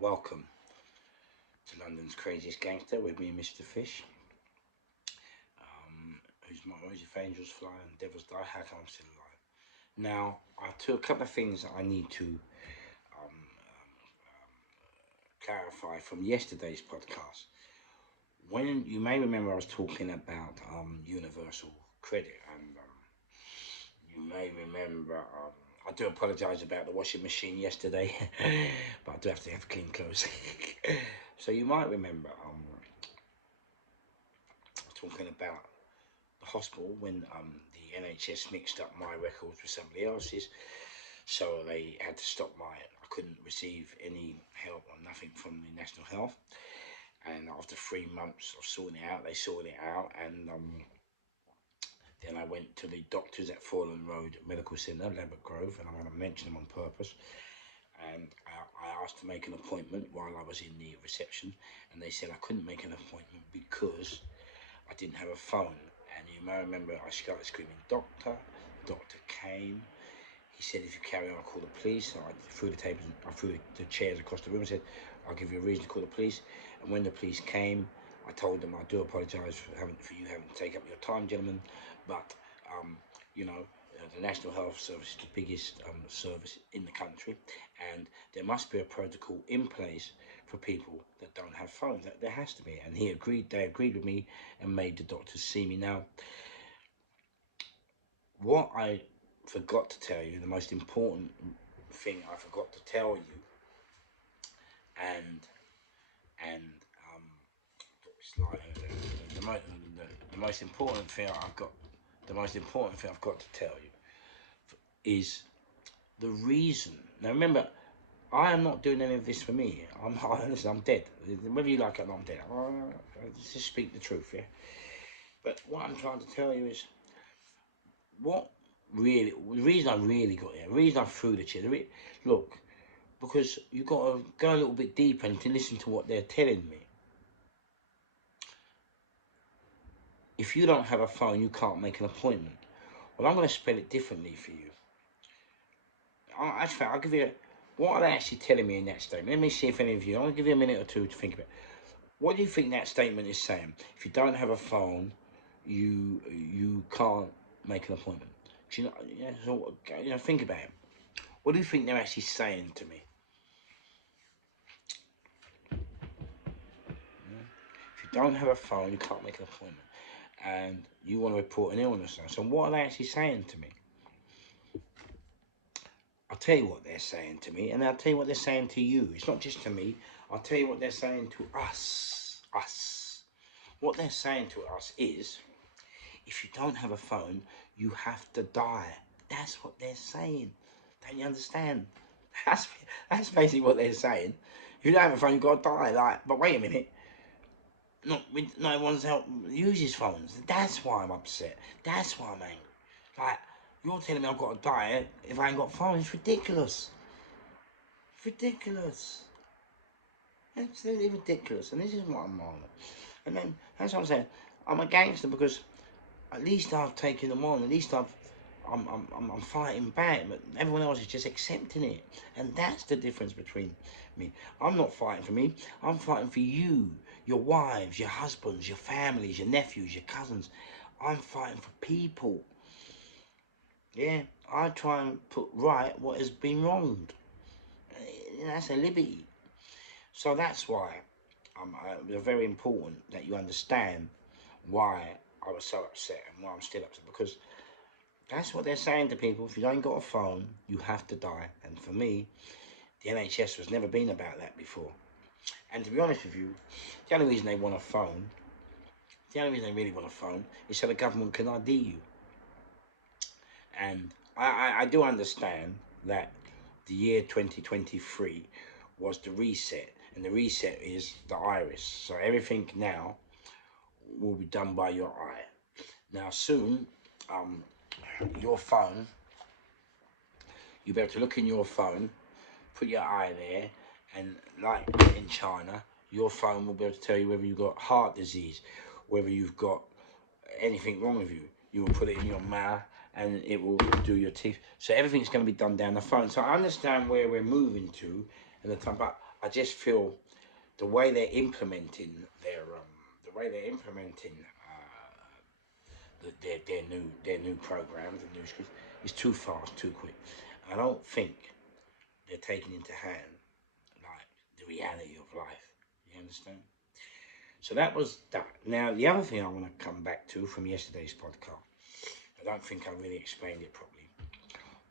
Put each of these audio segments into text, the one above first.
Welcome to London's Craziest Gangster with me, Mr. Fish. Who's my words? If angels fly and devils die, how come I'm still alive? Now, I took a couple of things that I need to clarify from yesterday's podcast. When you may remember, I was talking about universal credit, and you may remember. I do apologise about the washing machine yesterday, but I do have to have clean clothes. So you might remember talking about the hospital when the NHS mixed up my records with somebody else's, so they had to stop I couldn't receive any help or nothing from the National Health. And after 3 months of sorting it out, they sorted it out, and then I went to the doctors at Fallen Road Medical Centre, Lambert Grove, and I'm going to mention them on purpose. And I asked to make an appointment while I was in the reception, and they said I couldn't make an appointment because I didn't have a phone. And you may remember I started screaming, "Doctor!" The doctor came. He said, "If you carry on, I'll call the police." So I threw the tables, I threw the chairs across the room and said, "I'll give you a reason to call the police." And when the police came, I told them, "I do apologise for you having to take up your time, gentlemen, but the National Health Service is the biggest service in the country, and there must be a protocol in place for people that don't have phones. There has to be." And they agreed with me and made the doctors see me. Now, what I forgot to tell you, the most important thing I forgot to tell you, and the most important thing I've got to tell you is the reason. Now remember, I am not doing any of this for me. I'm dead. Whether you like it or not, I'm dead. I just speak the truth, yeah? But what I'm trying to tell you is, the reason I really got here, the reason I threw the chair, look, because you've got to go a little bit deeper and to listen to what they're telling me. If you don't have a phone, you can't make an appointment. Well, I'm going to spell it differently for you. I'll give you what are they actually telling me in that statement. Let me see if any of you, I'll give you a minute or two to think about it. What do you think that statement is saying? If you don't have a phone, you can't make an appointment. Think about it. What do you think they're actually saying to me? If you don't have a phone, you can't make an appointment, and you want to report an illness. So what are they actually saying to me? I'll tell you what they're saying to me, and I'll tell you what they're saying to you. It's not just to me. I'll tell you what they're saying to us. What they're saying to us is, if you don't have a phone, you have to die. That's what they're saying. Don't you understand? That's basically what they're saying. If you don't have a phone, you've got to die. But wait a minute. No one's uses phones. That's why I'm upset. That's why I'm angry. You're telling me I've got to die if I ain't got a phone. It's ridiculous. It's ridiculous. Absolutely ridiculous. And this is what I'm on. And then that's what I'm saying. I'm a gangster because at least I've taken them on. At least I'm fighting back. But everyone else is just accepting it. And that's the difference between me. I'm not fighting for me. I'm fighting for you, your wives, your husbands, your families, your nephews, your cousins. I'm fighting for people. Yeah, I try and put right what has been wronged. That's a liberty. So that's why it was very important that you understand why I was so upset and why I'm still upset. Because that's what they're saying to people. If you ain't got a phone, you have to die. And for me, the NHS has never been about that before. And to be honest with you, the only reason they want a phone, the only reason they really want a phone is so the government can ID you. And I do understand that the year 2023 was the reset, and the reset is the iris. So everything now will be done by your eye. Now soon, your phone, you'll be able to look in your phone, put your eye there, and like in China, your phone will be able to tell you whether you've got heart disease, whether you've got anything wrong with you. You will put it in your mouth and it will do your teeth. So everything's going to be done down the phone. So I understand where we're moving to at the time, but I just feel the way they're implementing the way they're implementing their new programs and new scripts is too fast, too quick. I don't think they're taking into hand like the reality of life. You understand? So that was that. Now the other thing I want to come back to from yesterday's podcast, I don't think I really explained it properly,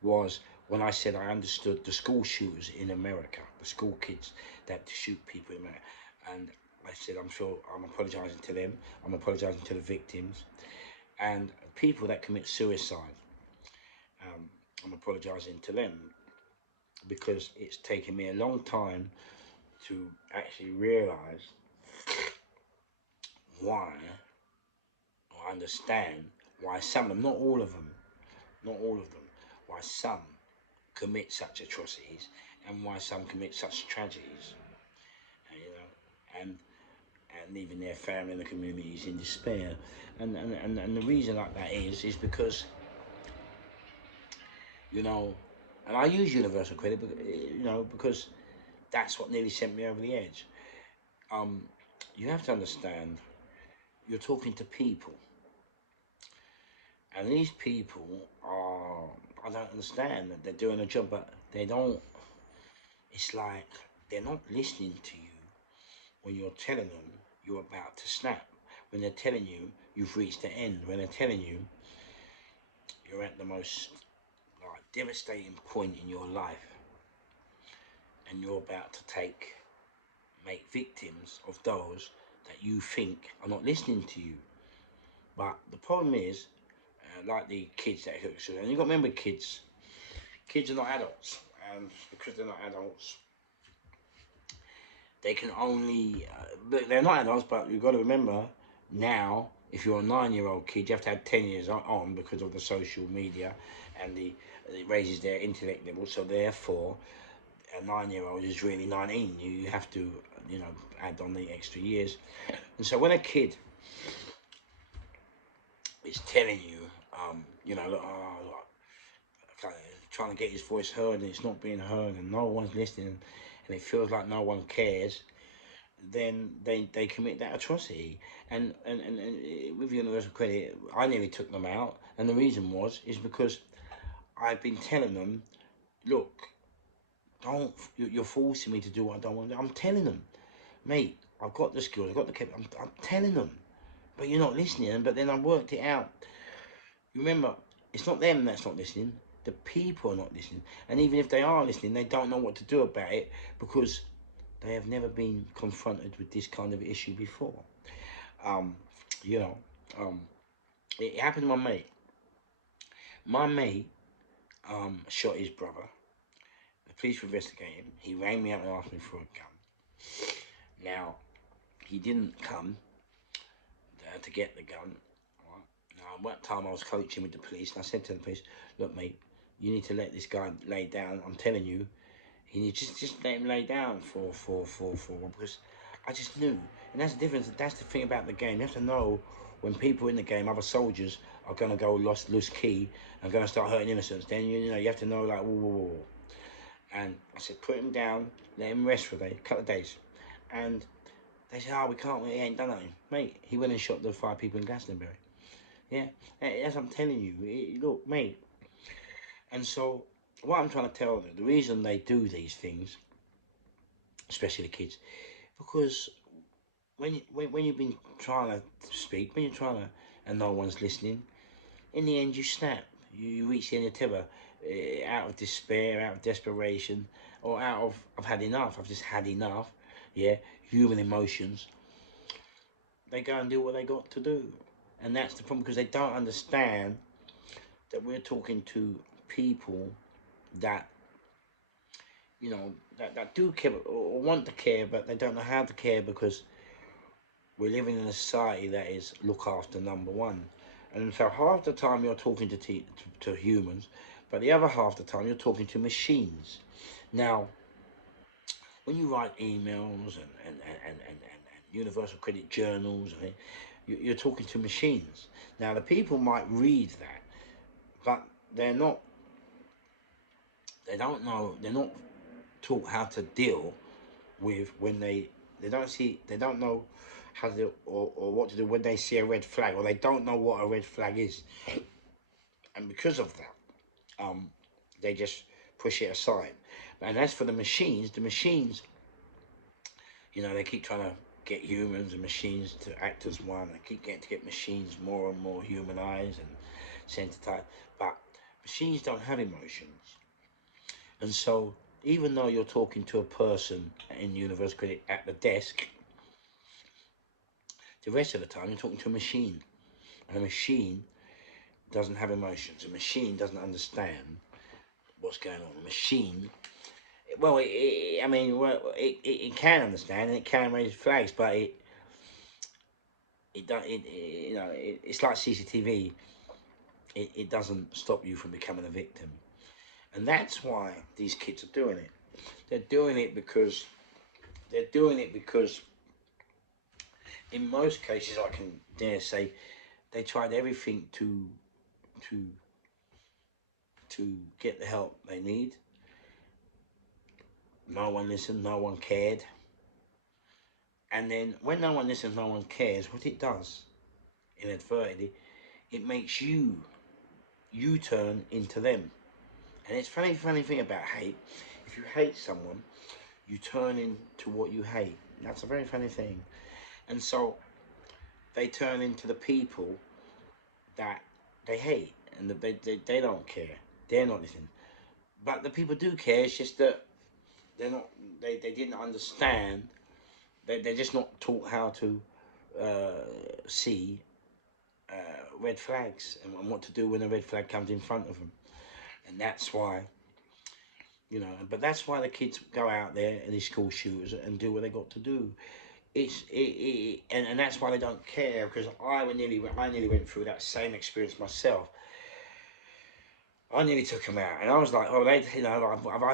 was when I said I understood the school shooters in America, the school kids that shoot people in America, and I said I'm apologising to them, I'm apologising to the victims, and people that commit suicide. I'm apologising to them because it's taken me a long time to actually realise why, or understand why some of them, not all of them, not all of them, why some commit such atrocities and why some commit such tragedies, you know, and leaving their family and the communities in despair. And the reason like that is because, you know, and I use universal credit, you know, because that's what nearly sent me over the edge. You have to understand, you're talking to people, and these people are, I don't understand that they're doing a job, but they don't, it's like they're not listening to you when you're telling them you're about to snap, when they're telling you you've reached the end, when they're telling you you're at the most like devastating point in your life and you're about to make victims of those that you think are not listening to you. But the problem is, like the kids that hook, and you've got to remember, kids are not adults, and because they're not adults, they can only, they're not adults, but you've got to remember now, if you're a 9-year-old kid, you have to have 10 years on because of the social media and it raises their intellect level. So therefore, a 9-year-old is really 19. You have to, you know, add on the extra years. And so when a kid is telling you, you know, trying to get his voice heard and it's not being heard and no one's listening and it feels like no one cares, then they commit that atrocity. And with universal credit, I nearly took them out, and the reason is because I've been telling them, look, don't, you're forcing me to do what I don't want to do. I'm telling them, mate, I've got the skills, I've got the capability. I'm telling them, but you're not listening. But then I worked it out. Remember, it's not them that's not listening. The people are not listening, and even if they are listening, they don't know what to do about it because they have never been confronted with this kind of issue before. You know, it happened to my mate. My mate shot his brother. The police were investigating. He rang me up and asked me for a gun. Now, he didn't come to get the gun. Right? Now, one time I was coaching with the police, and I said to the police, look, mate, you need to let this guy lay down. I'm telling you, he needs just let him lay down for because I just knew. And that's the difference. That's the thing about the game. You have to know when people in the game, other soldiers, are going to go loose key and going to start hurting innocents. Then, you know, you have to know, like, whoa, whoa, whoa. And I said, put him down, let him rest for a couple of days. And they said, oh, we can't, he ain't done nothing. Mate, he went and shot the 5 people in Glastonbury. Yeah, as I'm telling you, look, mate. And so, what I'm trying to tell them, the reason they do these things, especially the kids, because when you've been trying to speak, when you're trying to, and no one's listening, in the end you snap. You reach the end of the tether, out of despair, out of desperation, or out of I've had enough. I've just had enough. Yeah, human emotions. They go and do what they got to do, and that's the problem because they don't understand that we're talking to people that, you know, that do care or want to care, but they don't know how to care because we're living in a society that is look after number one. And so half the time you're talking to humans, but the other half the time you're talking to machines. Now, when you write emails and universal credit journals, you're talking to machines. Now, the people might read that, but they don't know, they're not taught how to deal with when they don't know how to do, or what to do when they see a red flag, or they don't know what a red flag is, and because of that, they just push it aside. And as for the machines, they keep trying to get humans and machines to act as one. They keep getting to get machines more and more humanized and sensitized, but machines don't have emotions. And so, even though you're talking to a person in universe credit at the desk, the rest of the time you're talking to a machine, and a machine doesn't have emotions. A machine doesn't understand what's going on. A machine, well, it can understand and it can raise flags, but it's like CCTV. It doesn't stop you from becoming a victim, and that's why these kids are doing it. They're doing it because in most cases, I can dare say, they tried everything to get the help they need. No one listened, no one cared. And then when no one listens, no one cares, what it does, inadvertently, it makes you turn into them. And it's funny thing about hate. If you hate someone, you turn into what you hate. That's a very funny thing. And so they turn into the people that they hate, and they don't care. They're not listening. But the people do care. It's just that they're not. They didn't understand. They're just not taught how to see red flags and what to do when a red flag comes in front of them. And that's why, but that's why the kids go out there and these school shooters and do what they got to do. And that's why they don't care, because I nearly went through that same experience myself. I nearly took him out, and I was like, "Oh, I've had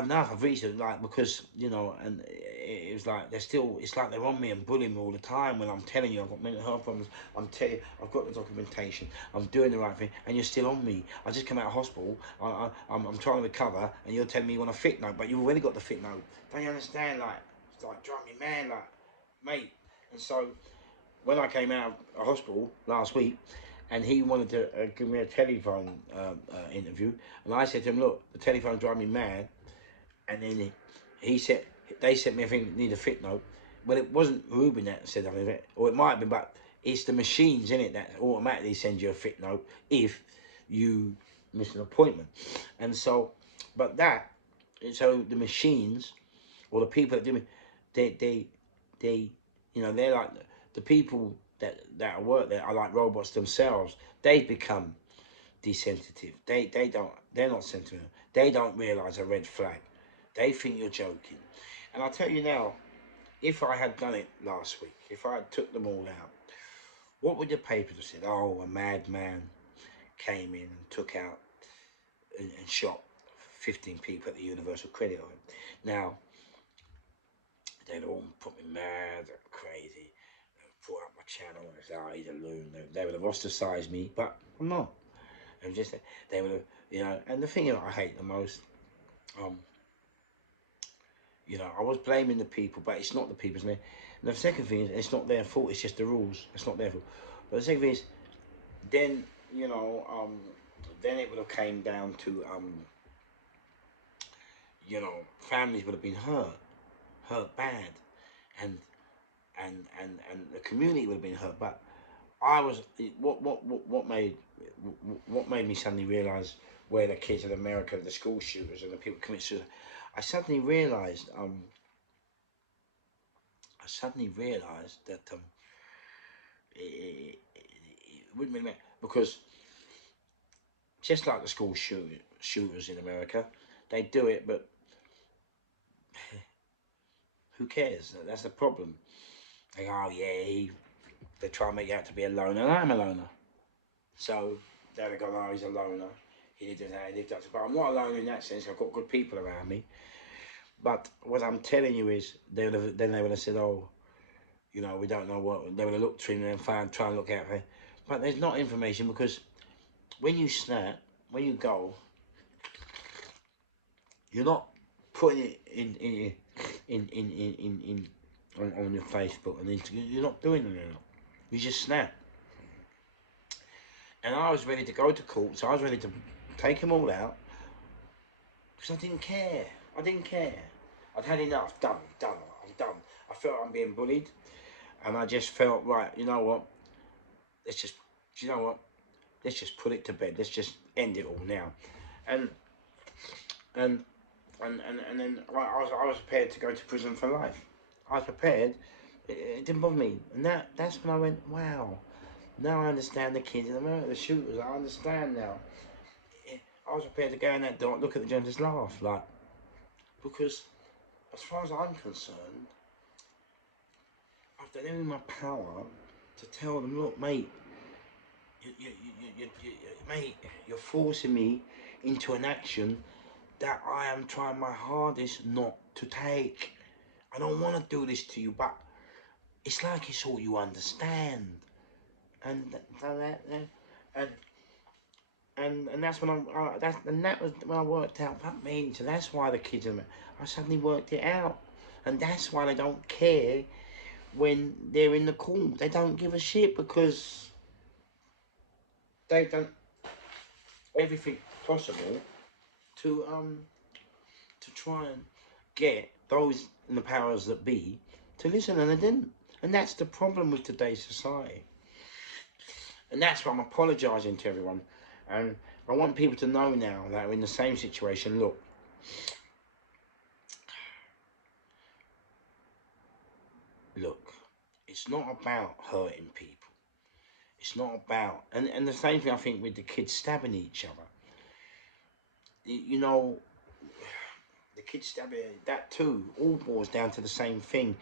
enough. I've reached it, like, because and it was like it's like they're on me and bullying me all the time. When I'm telling you I've got mental health problems, I'm telling you I've got the documentation, I'm doing the right thing, and you're still on me. I just come out of hospital, I'm trying to recover, and you're telling me you want a fit note, but you've already got the fit note. Don't you understand? Like, it's like driving me mad, like, mate." And so when I came out of hospital last week, and he wanted to give me a telephone interview, and I said to him, "Look, the telephone drive me mad." And then he said, they sent me a thing that need a fit note. Well, it wasn't Ruben that said that, or it might have been, but it's the machines in it that automatically send you a fit note if you miss an appointment. And so, but that, so the machines, or the people that do it, they they're like the people that work there are like robots themselves. They've become desensitive. They're not sentimental. They don't realise a red flag. They think you're joking. And I'll tell you now, if I had done it last week, if I had took them all out, what would the papers have said? Oh, a madman came in and took out and shot 15 people at the Universal Credit Union. Now, they'd all put me mad, crazy, brought up my channel and said, "Oh, he's a loon." They would have ostracised me, but I'm not. And just they would have, And the thing that I hate the most, I was blaming the people, but it's not the people's name. And the second thing is, it's not their fault. It's just the rules. It's not their fault. But the second thing is, then then it would have came down to families would have been hurt bad, and and the community would have been hurt. But I was what made me suddenly realise where the kids in America, the school shooters and the people commit suicide. I suddenly realised that it wouldn't really matter, because just like the school shooters in America, they do it, but who cares? That's the problem. Like, oh yeah, they try and make you out to be a loner, and I'm a loner. So they'd go, "Oh, he's a loner. He did that, he did that." But I'm not alone in that sense. I've got good people around me. But what I'm telling you is, they would have said, "Oh, we don't know what." They would have looked through and try and look out for it. But there's not information, because when you snap, when you go, you're not putting it in on your Facebook and Instagram. You're not doing them now. You just snap. And I was ready to go to court, so I was ready to take them all out because I didn't care. I didn't care. I'd had enough. Done. I'm done. I felt I'm being bullied, and I just felt like, you know what? Let's just, you know what? Let's just put it to bed. Let's just end it all now. And and and then I was prepared to go to prison for life. I was prepared. It didn't bother me, and that's when I went, wow. Now I understand the kids in America, the shooters. I understand now. I was prepared to go in that door, look at the judge, and just laugh, like, because as far as I'm concerned, I've done everything in my power to tell them, look, mate, mate, you're forcing me into an action that I am trying my hardest not to take. I don't want to do this to you, but it's like it's all you understand, and and that's when that was when I worked out. Fuck me, so that's why the kids I suddenly worked it out, and that's why they don't care when they're in the court. They don't give a shit because they've done everything possible to try and get those in the powers that be to listen, and they didn't. And that's the problem with today's society. And that's why I'm apologising to everyone. And I want people to know now that are in the same situation. Look, it's not about hurting people. It's not about, and the same thing I think with the kids stabbing each other. You know, the kids stabbing, that too, all boils down to the same thing.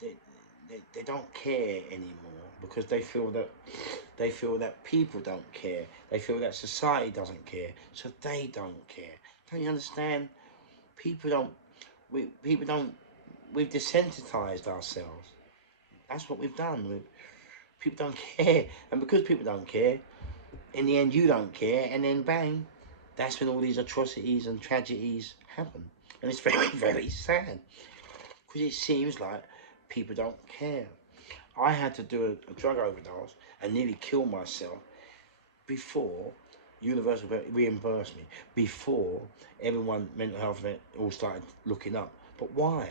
They don't care anymore because they feel that people don't care. They feel that society doesn't care, so they don't care. Don't you understand? People don't. We've desensitized ourselves. That's what we've done. People don't care, and because people don't care, in the end you don't care, and then bang, that's when all these atrocities and tragedies happen, and it's very, very sad because it seems like people don't care. I had to do a drug overdose and nearly kill myself before Universal reimbursed me, before everyone, mental health, all started looking up. But why?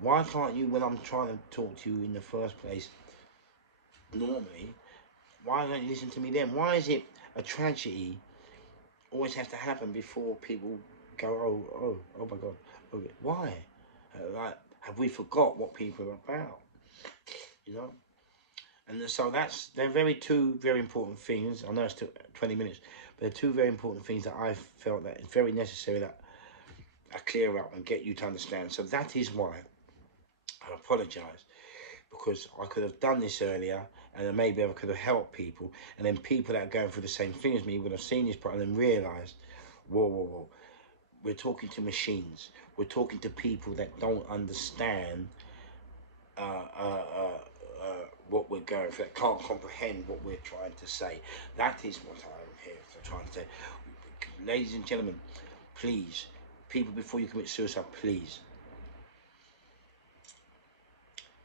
Why can't you, when I'm trying to talk to you in the first place, normally, why don't you listen to me then? Why is it a tragedy always has to happen before people go, oh my God, why? Like, have we forgot what people are about? You know? And so they're two very important things. I know it's 20 minutes, but they're two very important things that I felt that it's very necessary that I clear up and get you to understand. So that is why I apologise, because I could have done this earlier, and then maybe I could have helped people, and then people that are going through the same thing as me would have seen this problem and realised, whoa, we're talking to machines. We're talking to people that don't understand what we're going for, that can't comprehend what we're trying to say. That is what I'm here for, trying to say. Ladies and gentlemen, please, people, before you commit suicide, please,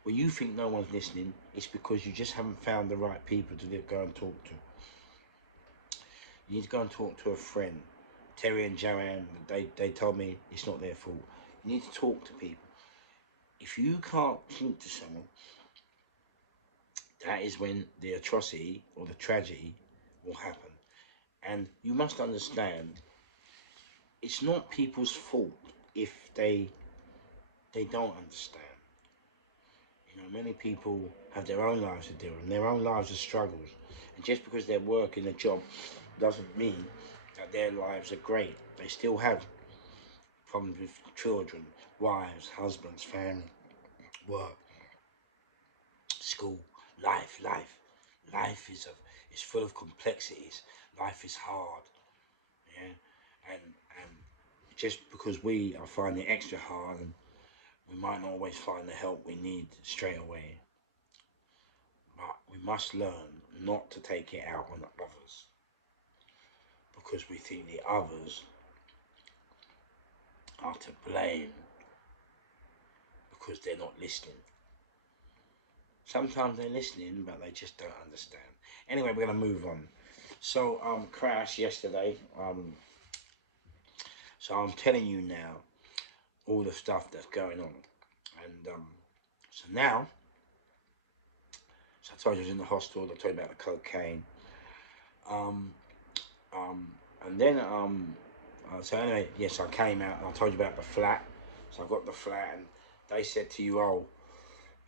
when you think no one's listening, it's because you just haven't found the right people to go and talk to. You need to go and talk to a friend. Terry and Joanne, they told me it's not their fault. You need to talk to people. If you can't talk to someone, that is when the atrocity or the tragedy will happen. And you must understand, it's not people's fault if they don't understand. You know, many people have their own lives to deal with, and their own lives are struggles. And just because they're working a job doesn't mean that their lives are great. They still have problems with children, wives, husbands, family, work, school, life. Life is full of complexities. Life is hard, yeah. And just because we are finding it extra hard, and we might not always find the help we need straight away, but we must learn not to take it out on others, because we think the others are to blame. because they're not listening. Sometimes they're listening, but they just don't understand. Anyway, we're gonna move on. So, crash yesterday. So I'm telling you now all the stuff that's going on, and so now, so I told you I was in the hospital. I told you about the cocaine. Um, um, and then so anyway, yes, I came out and I told you about the flat. So I got the flat, and they said to you, oh,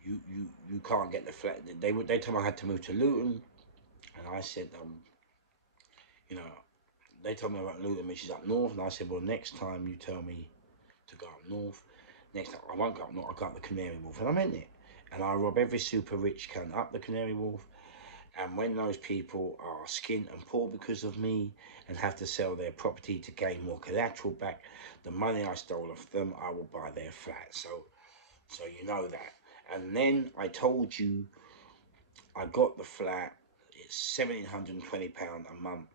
you can't get the flat. They told me I had to move to Luton, and I said, you know, they told me about Luton, which is up north, and I said, well, next time you tell me to go up north, next time I won't go up north, I'll go up the Canary Wharf, and I meant it. And I rob every super rich cunt up the Canary Wharf, and when those people are skint and poor because of me and have to sell their property to gain more collateral back, the money I stole off them, I will buy their flat. So you know that. And then I told you I got the flat. It's £1,720 a month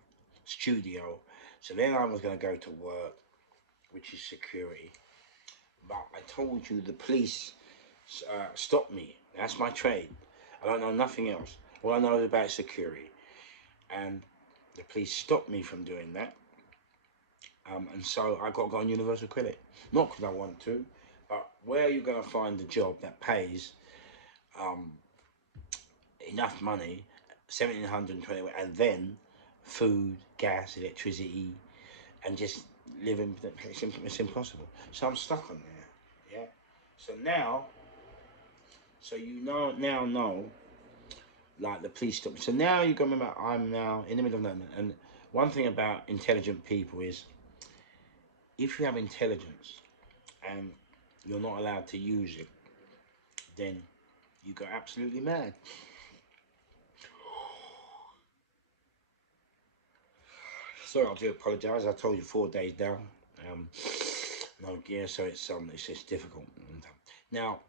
studio. So then I was going to go to work, which is security. But I told you the police stopped me. That's my trade. I don't know nothing else. All I know is about security. And the police stopped me from doing that. And so I got to go on universal credit. Not because I want to, but where are you going to find a job that pays enough money, 1,720, and then food, gas, electricity, and just living? It's impossible. So I'm stuck on there. Yeah. So now, so you know, like the police stop me. So now you got to remember, I'm now in the middle of London. And one thing about intelligent people is, if you have intelligence and you're not allowed to use it, then you go absolutely mad. Sorry, I do apologise. I told you 4 days down. No gear, so it's just difficult. Now,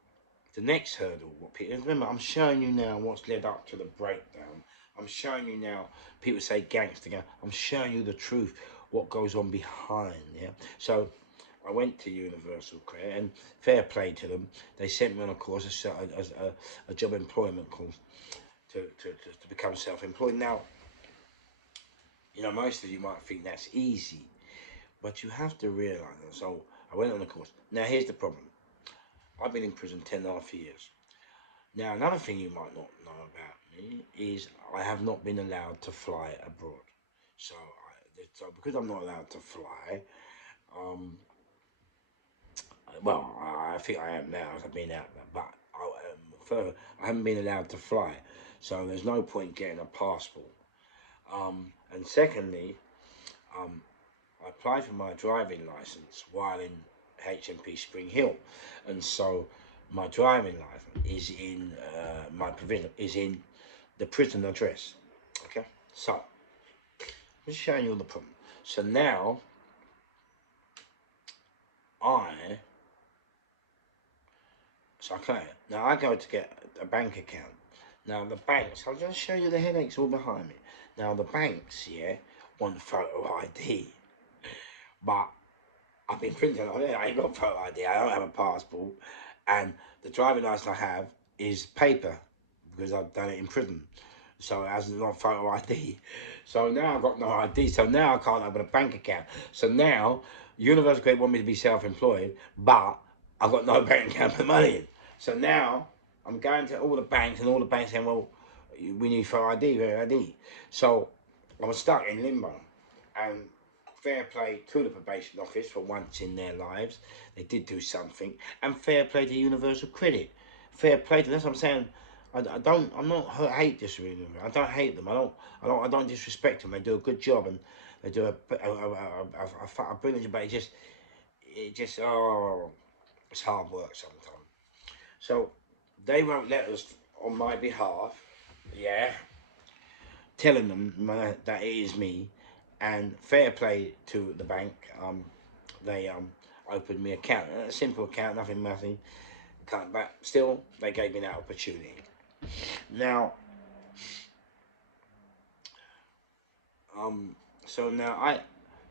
the next hurdle, what people remember, I'm showing you now what's led up to the breakdown. I'm showing you now. People say gangster. I'm showing you the truth, what goes on behind. Yeah. So I went to Universal Credit, and fair play to them. They sent me on a course, a job employment course, to become self-employed. Now, most of you might think that's easy, but you have to realise. So I went on a course. Now, here's the problem. I've been in prison 10.5 years. Now, another thing you might not know about me is I have not been allowed to fly abroad. So because I'm not allowed to fly, well, I think I am now, as I've been out there, but further, I haven't been allowed to fly. So there's no point getting a passport. And secondly, I applied for my driving license while in HMP Spring Hill, and so my driving license is in my provision is in the prison address. Okay, so I'm just showing you the problem. So now I now I go to get a bank account. Now the banks, I'll just show you the headaches all behind me. Now the banks, yeah, want photo ID, but I've been printing on it. I ain't got photo ID. I don't have a passport, and the driving license I have is paper because I've done it in prison. So it has not photo ID. So now I've got no ID. So now I can't open a bank account. So now Universal Credit want me to be self-employed, but I've got no bank account to put money in. So now I'm going to all the banks, and all the banks saying, well, we need photo ID. So I'm stuck in limbo, and fair play to the probation office for once in their lives. They did do something. And fair play to Universal Credit. Fair play to them. That's what I'm saying. I'm not hate this really. I don't hate them. I don't disrespect them. They do a good job, and they do a brilliant job. But it's hard work sometimes. So they wrote letters on my behalf, yeah, telling them that it is me. And fair play to the bank. They opened me an account, a simple account, nothing. But still, they gave me that opportunity. Now, so now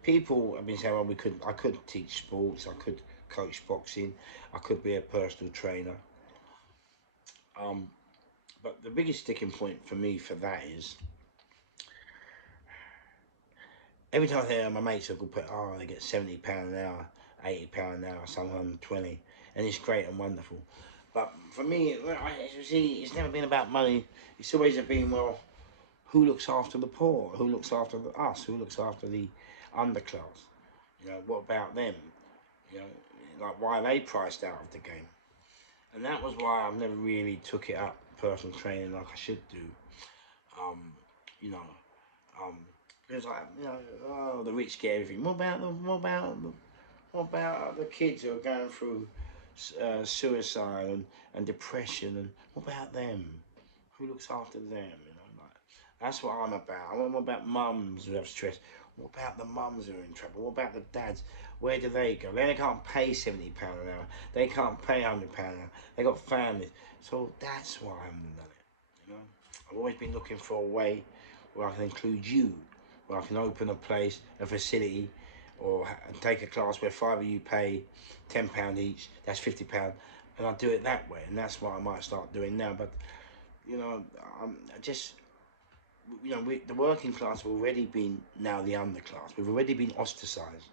people have been saying, well, I could teach sports, I could coach boxing. I could be a personal trainer. But the biggest sticking point for me for that is, every time I hear my mates will put, oh, they get £70 an hour, £80 an hour, some 120, and it's great and wonderful. But for me, it's never been about money. It's always been, well, who looks after the poor? Who looks after us? Who looks after the underclass? You know, what about them? You know, like, why are they priced out of the game? And that was why I've never really took it up personal training like I should do. You know, because, like, you know, oh, the rich get everything. What about the kids who are going through suicide and depression? And what about them? Who looks after them? You know, like, that's what I'm about. I'm about mums who have stress. What about the mums who are in trouble? What about the dads? Where do they go? They can't pay £70 an hour. They can't pay £100 an hour. They got families. So that's why I haven't done it. You know, I've always been looking for a way where I can include you, where I can open a place, a facility, or take a class where 5 of you pay £10 each. That's £50, and I do it that way. And that's what I might start doing now. But you know, I just, you know, the working class have already been now the underclass. We've already been ostracised,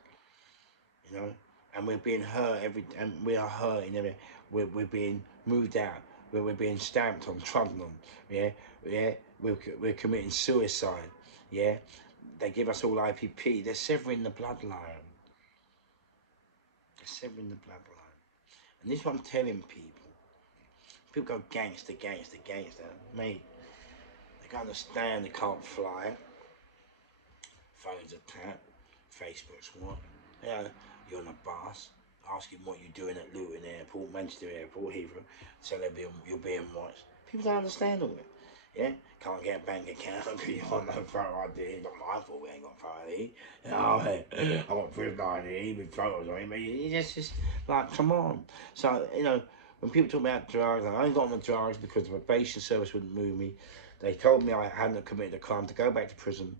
you know, and we're being hurt and we are hurting we're being moved out, we're being stamped on, trodden on, yeah, we're committing suicide, yeah. They give us all IPP. They're severing the bloodline. They're severing the bloodline, and this is what I'm telling people. People go gangster, gangster, gangster, mate. They can't understand. They can't fly. Phones are tapped. Facebook's what? Yeah, you're on a bus, asking what you're doing at Luton Airport, Manchester Airport, Heathrow, so you're being watched. People don't understand all it. Yeah, can't get a bank account because you got no photo ID. It's not my fault we ain't got photo ID. You know, hey, I got proof ID with photos on it, but you just like, come on. So, you know, when people talk about drugs, I only got on the drugs because the probation service wouldn't move me. They told me I hadn't committed a crime to go back to prison.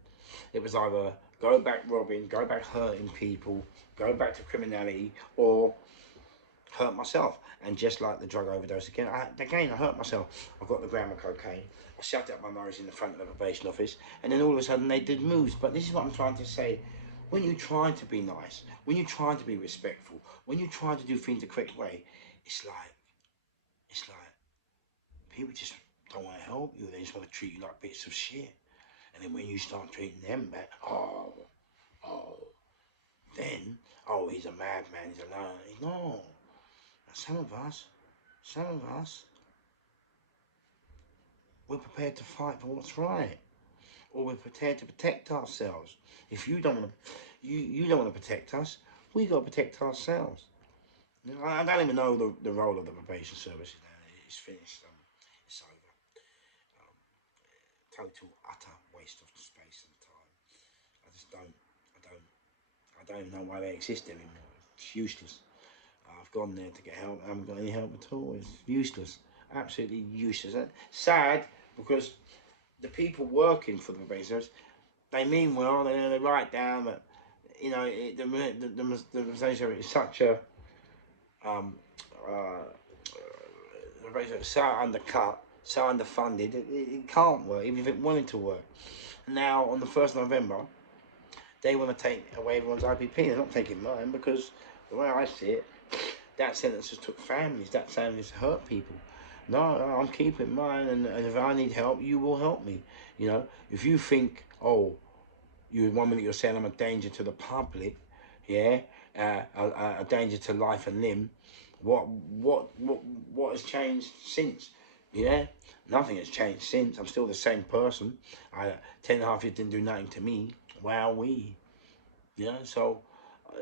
It was either go back robbing, go back hurting people, go back to criminality, or hurt myself. And just like the drug overdose again, I hurt myself. I got the gram of cocaine. I shoved up my nose in the front of the probation office, and then all of a sudden they did moves. But this is what I'm trying to say. When you try to be nice, when you try to be respectful, when you try to do things the correct way, it's like people just don't want to help you. They just want to treat you like bits of shit. And then when you start treating them back, then, he's a madman, he's a liar. No. Some of us, we're prepared to fight for what's right. Or we're prepared to protect ourselves. If you don't want to, you don't want to protect us, we got to protect ourselves. You know, I don't even know the role of the probation service. It's finished. It's over. Total, utter waste of space and time. I just don't, I don't even know why they exist anymore. It's useless. I've gone there to get help. I haven't got any help at all. It's useless. Absolutely useless. Sad, because the people working for the probation service, they mean well. They write down that, you know, the probation service is such a the probation service is so undercut, so underfunded. It can't work, even if it wanted to work. Now on the 1st of November, they want to take away everyone's IPP. They're not taking mine, because the way I see it, that sentence has took families. That sentence hurt people. No, I'm keeping mine, and if I need help, you will help me. You know, if you think, you 1 minute you're saying I'm a danger to the public, yeah, a danger to life and limb, what has changed since? Yeah, nothing has changed since. I'm still the same person. 10.5 years didn't do nothing to me. Wowee. Yeah, so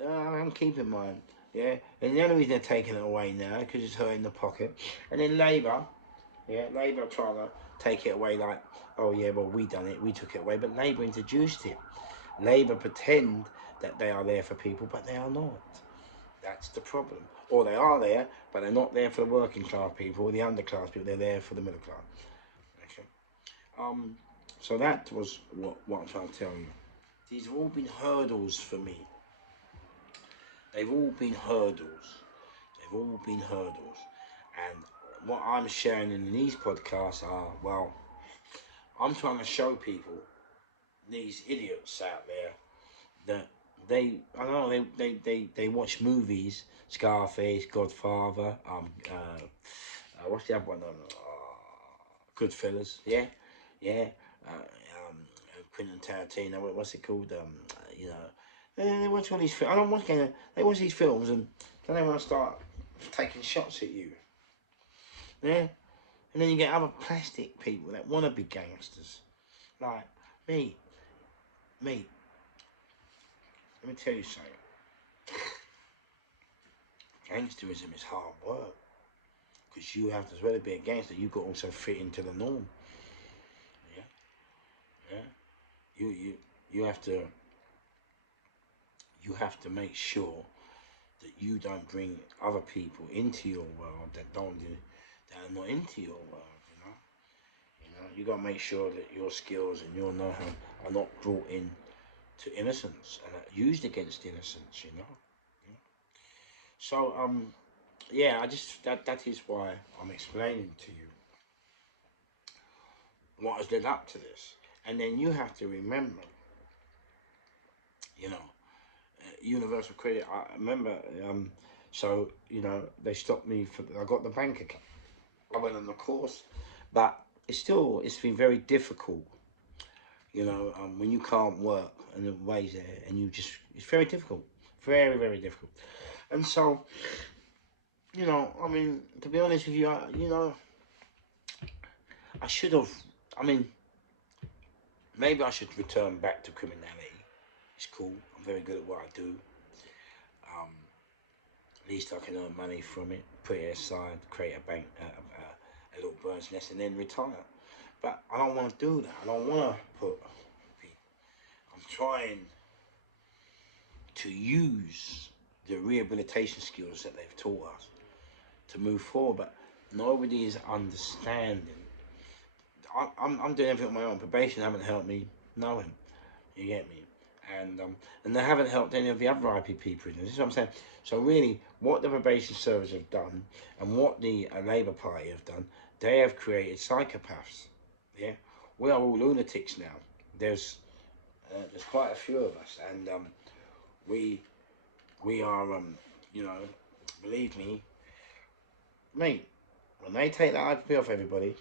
I'm keeping mine. Yeah, and the only reason they're taking it away now because it's hurting the pocket. And then Labour, Labour trying to take it away like, oh yeah, well we done it, we took it away, but Labour introduced it. Labour pretend that they are there for people, but they are not. That's the problem. Or they are there, but they're not there for the working class people or the underclass people. They're there for the middle class. Okay. So that was what I'm trying to tell you. These have all been hurdles for me. They've all been hurdles. They've all been hurdles. And what I'm sharing in these podcasts are, well, I'm trying to show people, these idiots out there, that I don't know, they watch movies, Scarface, Godfather, what's the other one? Goodfellas, yeah, yeah. Quentin Tarantino, what's it called? You know, they watch all these films. I don't watch kind of. They watch these films and then they want to start taking shots at you. Yeah, and then you get other plastic people that want to be gangsters, like me. Me, let me tell you something. Gangsterism is hard work because you have to, as well as be a gangster, you got to also fit into the norm. Yeah, yeah. You you have to make sure that you don't bring other people into your world that are not into your world. You got to make sure that your skills and your know-how are not brought in to innocence and are used against innocence. So yeah, I just that is why I'm explaining to you what has led up to this, and then you have to remember, you know, universal credit. I remember, so they stopped me for. I got the bank account. I went on the course, but it's been very difficult. When you can't work and the ways there, and it's very difficult, very very difficult. And so, I mean, to be honest with you, I should have. I mean, maybe I should return back to criminality. It's cool. I'm very good at what I do. Um, at least I can earn money from it, put it aside, create a little bird's nest, and then retire. But I don't want to do that. I don't want to put people. I'm trying to use the rehabilitation skills that they've taught us to move forward, but nobody is understanding. I'm doing everything on my own. Probation haven't helped me. No one. You get me? And they haven't helped any of the other IPP prisoners. This is what I'm saying. So really, what the probation service have done and what the Labour Party have done, they have created psychopaths. Yeah, we are all lunatics now. There's quite a few of us, and we are believe me, mate. When they take that IPP off everybody,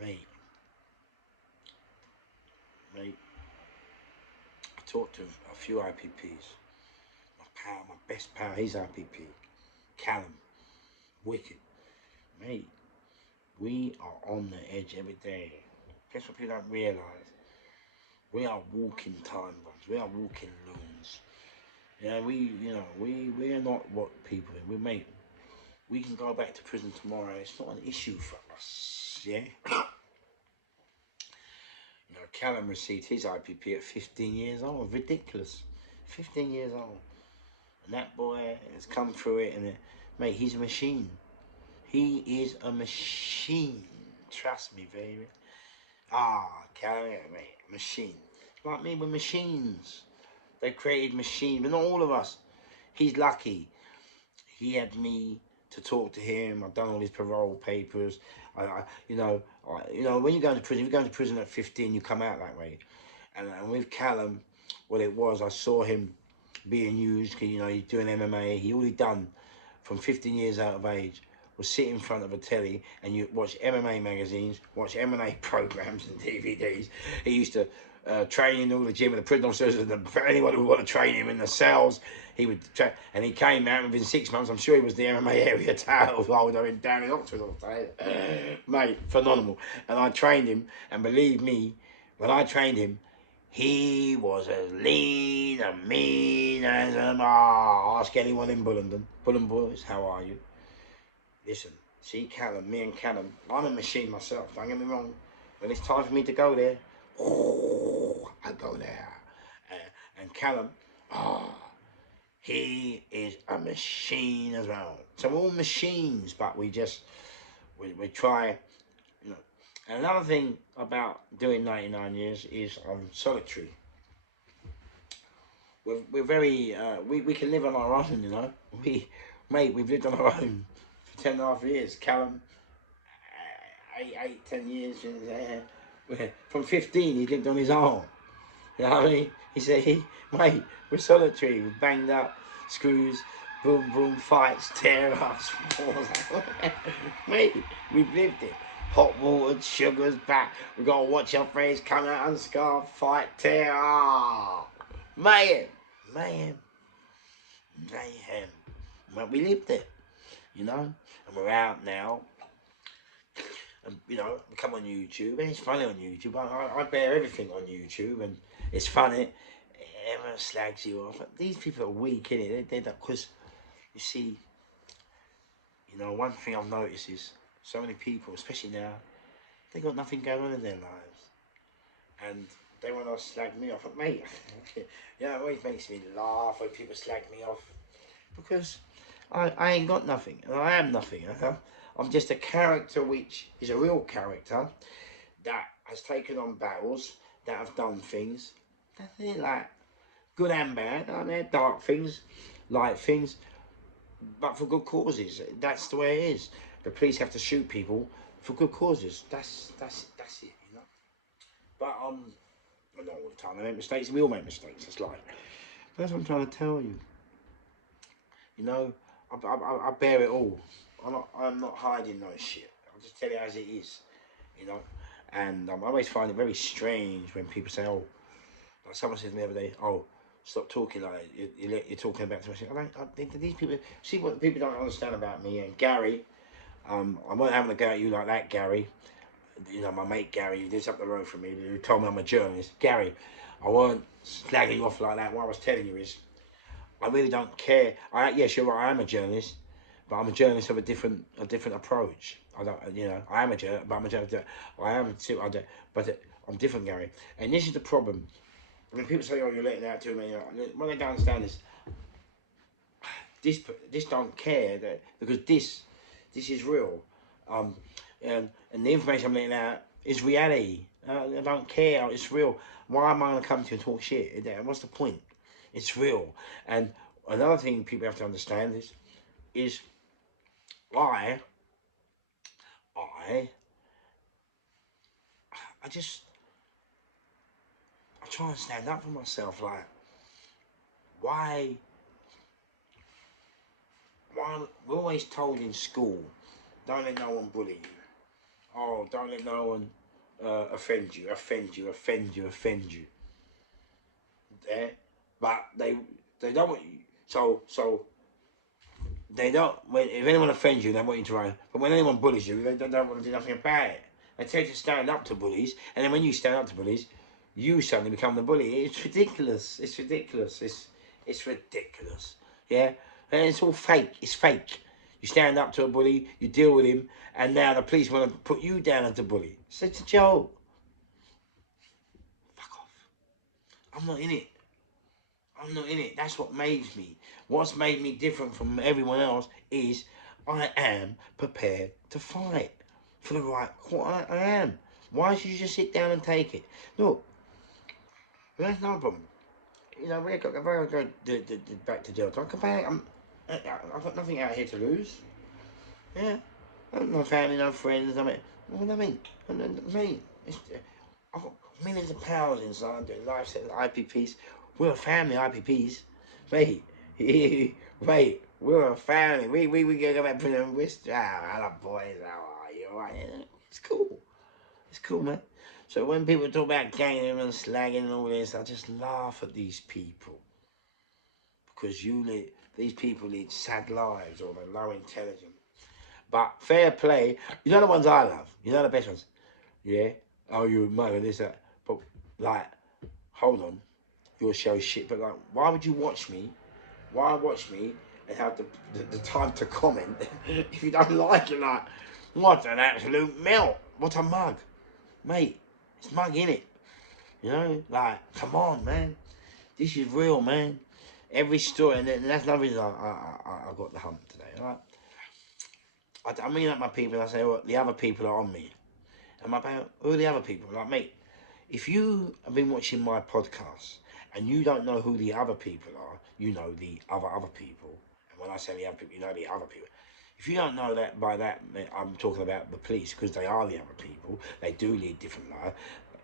mate, mate. I talked to a few IPPs. My best pal, he's IPP. Callum, wicked. Mate, we are on the edge every day. Guess what people don't realise? We are walking time bombs. We are walking loons. Yeah, we are not what people think. We can go back to prison tomorrow. It's not an issue for us. Yeah. Callum received his IPP at 15 years old. Ridiculous. 15 years old. And that boy has come through it, and mate, he's a machine. He is a machine. Trust me, baby. Callum, mate, machine. Like me, we're machines. They created machines, but not all of us. He's lucky. He had me to talk to him. I've done all his parole papers. When you go into prison, if you go into prison at 15, you come out that way. And with Callum, what it was, I saw him being used. He's doing MMA. He already done from 15 years out of age was sit in front of a telly and you watch MMA magazines, watch MMA programs and DVDs. He used to train in all the gym and the prison officers and anyone who would want to train him in the cells. He would train, and he came out within 6 months. I'm sure he was the MMA area title holder down in Oxford. Mate, phenomenal. And I trained him, and believe me, when I trained him, he was as lean and mean as ask anyone in Bullingdon. Bullen boys, how are you? Listen, see Callum, me and Callum, I'm a machine myself, don't get me wrong. When it's time for me to go there, I go there. And Callum, he is a machine as well. So we're all machines, but we try, And another thing about doing 99 years is solitary. We're very, we can live on our own, Mate, we've lived on our own for 10.5 years. Callum, 10 years. From 15, he lived on his own. You know what I mean? He said, mate, we're solitary. We're banged up, screws, boom, boom, fights, tear ups. Mate, we've lived it. Hot water, sugars back. We got to watch our friends come out unscarred, fight, tear. Oh, mayhem, mayhem, mayhem. But we lived it, you know? And we're out now. And, you know, we come on YouTube, and it's funny on YouTube. I bear everything on YouTube, and it's funny. Everyone slags you off. These people are weak, innit? They're because, you see, you know, one thing I've noticed is so many people, especially now, they got nothing going on in their lives. And they want to slag me off. But mate, yeah, it always makes me laugh when people slag me off. Because I ain't got nothing, and I am nothing. I'm just a character which is a real character that has taken on battles, that have done things. That's it, like, good and bad, aren't there? Dark things, light things, but for good causes. That's the way it is. The police have to shoot people for good causes. That's it, you know. But not all the time. I make mistakes. We all make mistakes. It's like, that's what I'm trying to tell you. You know, I bear it all. I'm not hiding no shit. I'll just tell you as it is. You know, and I always find it very strange when people say, "Oh," like someone said to me the other day, "Oh, stop talking like that. You're talking about too much." These people see what the people don't understand about me. And Gary, I'm not having a go at you like that, Gary. You know, my mate Gary, who lives up the road from me, who told me I'm a journalist. Gary, I weren't slagging you off like that. What I was telling you is, I really don't care. Yes, you're right. I am a journalist, but I'm a journalist of a different approach. I don't, you know, I am a journalist, but I'm a journalist. But I'm different, Gary. And this is the problem. When people say, "Oh, you're letting out too many," what they don't understand is this don't care because this is real, and the information I'm letting out is reality. I don't care. It's real. Why am I going to come to you and talk shit? What's the point? It's real. And another thing people have to understand is I just I try and stand up for myself. Like, why we're always told in school, don't let no one bully you. Oh, don't let no one offend you. Yeah, but they don't want you. So they don't. If anyone offends you, they want you to run. But when anyone bullies you, they don't want to do nothing about it. They tell you to stand up to bullies, and then when you stand up to bullies, you suddenly become the bully. It's ridiculous. It's ridiculous. It's ridiculous. Yeah, and it's all fake. It's fake. You stand up to a bully, you deal with him, and now the police want to put you down as the bully. So it's a joke. Fuck off. I'm not in it. I'm not in it. That's what made me. What's made me different from everyone else is I am prepared to fight for the right. I am. Why should you just sit down and take it? Look, that's no problem. You know, if I go back to jail, I come back. I've got nothing out here to lose. Yeah, no family, no friends. I mean, what do I mean? I've got millions of pounds inside doing life sentence IPPs. We're a family, IPPs. Mate, wait, we're a family. We go back to them. Hello, boys. How are you? All right? It's cool. It's cool, man. So when people talk about ganging and slagging and all this, I just laugh at these people. Because these people lead sad lives or they're low intelligent. But fair play, you know the ones I love. You know the best ones. Yeah? Oh, you mother, this, that. But, like, hold on. Your show's shit. But, like, why would you watch me? Why watch me and have the time to comment if you don't like it? Like, what an absolute melt. What a mug. Mate, it's mug, innit? You know? Like, come on, man. This is real, man. Every story, and that's another reason I got the hump today, right? I mean at my people, and I say, well, the other people are on me. And who are the other people? Like, mate, if you have been watching my podcast and you don't know who the other people are, you know the other people. When I say the other people, you know the other people. If you don't know that, by that, I'm talking about the police, because they are the other people. They do lead different lives.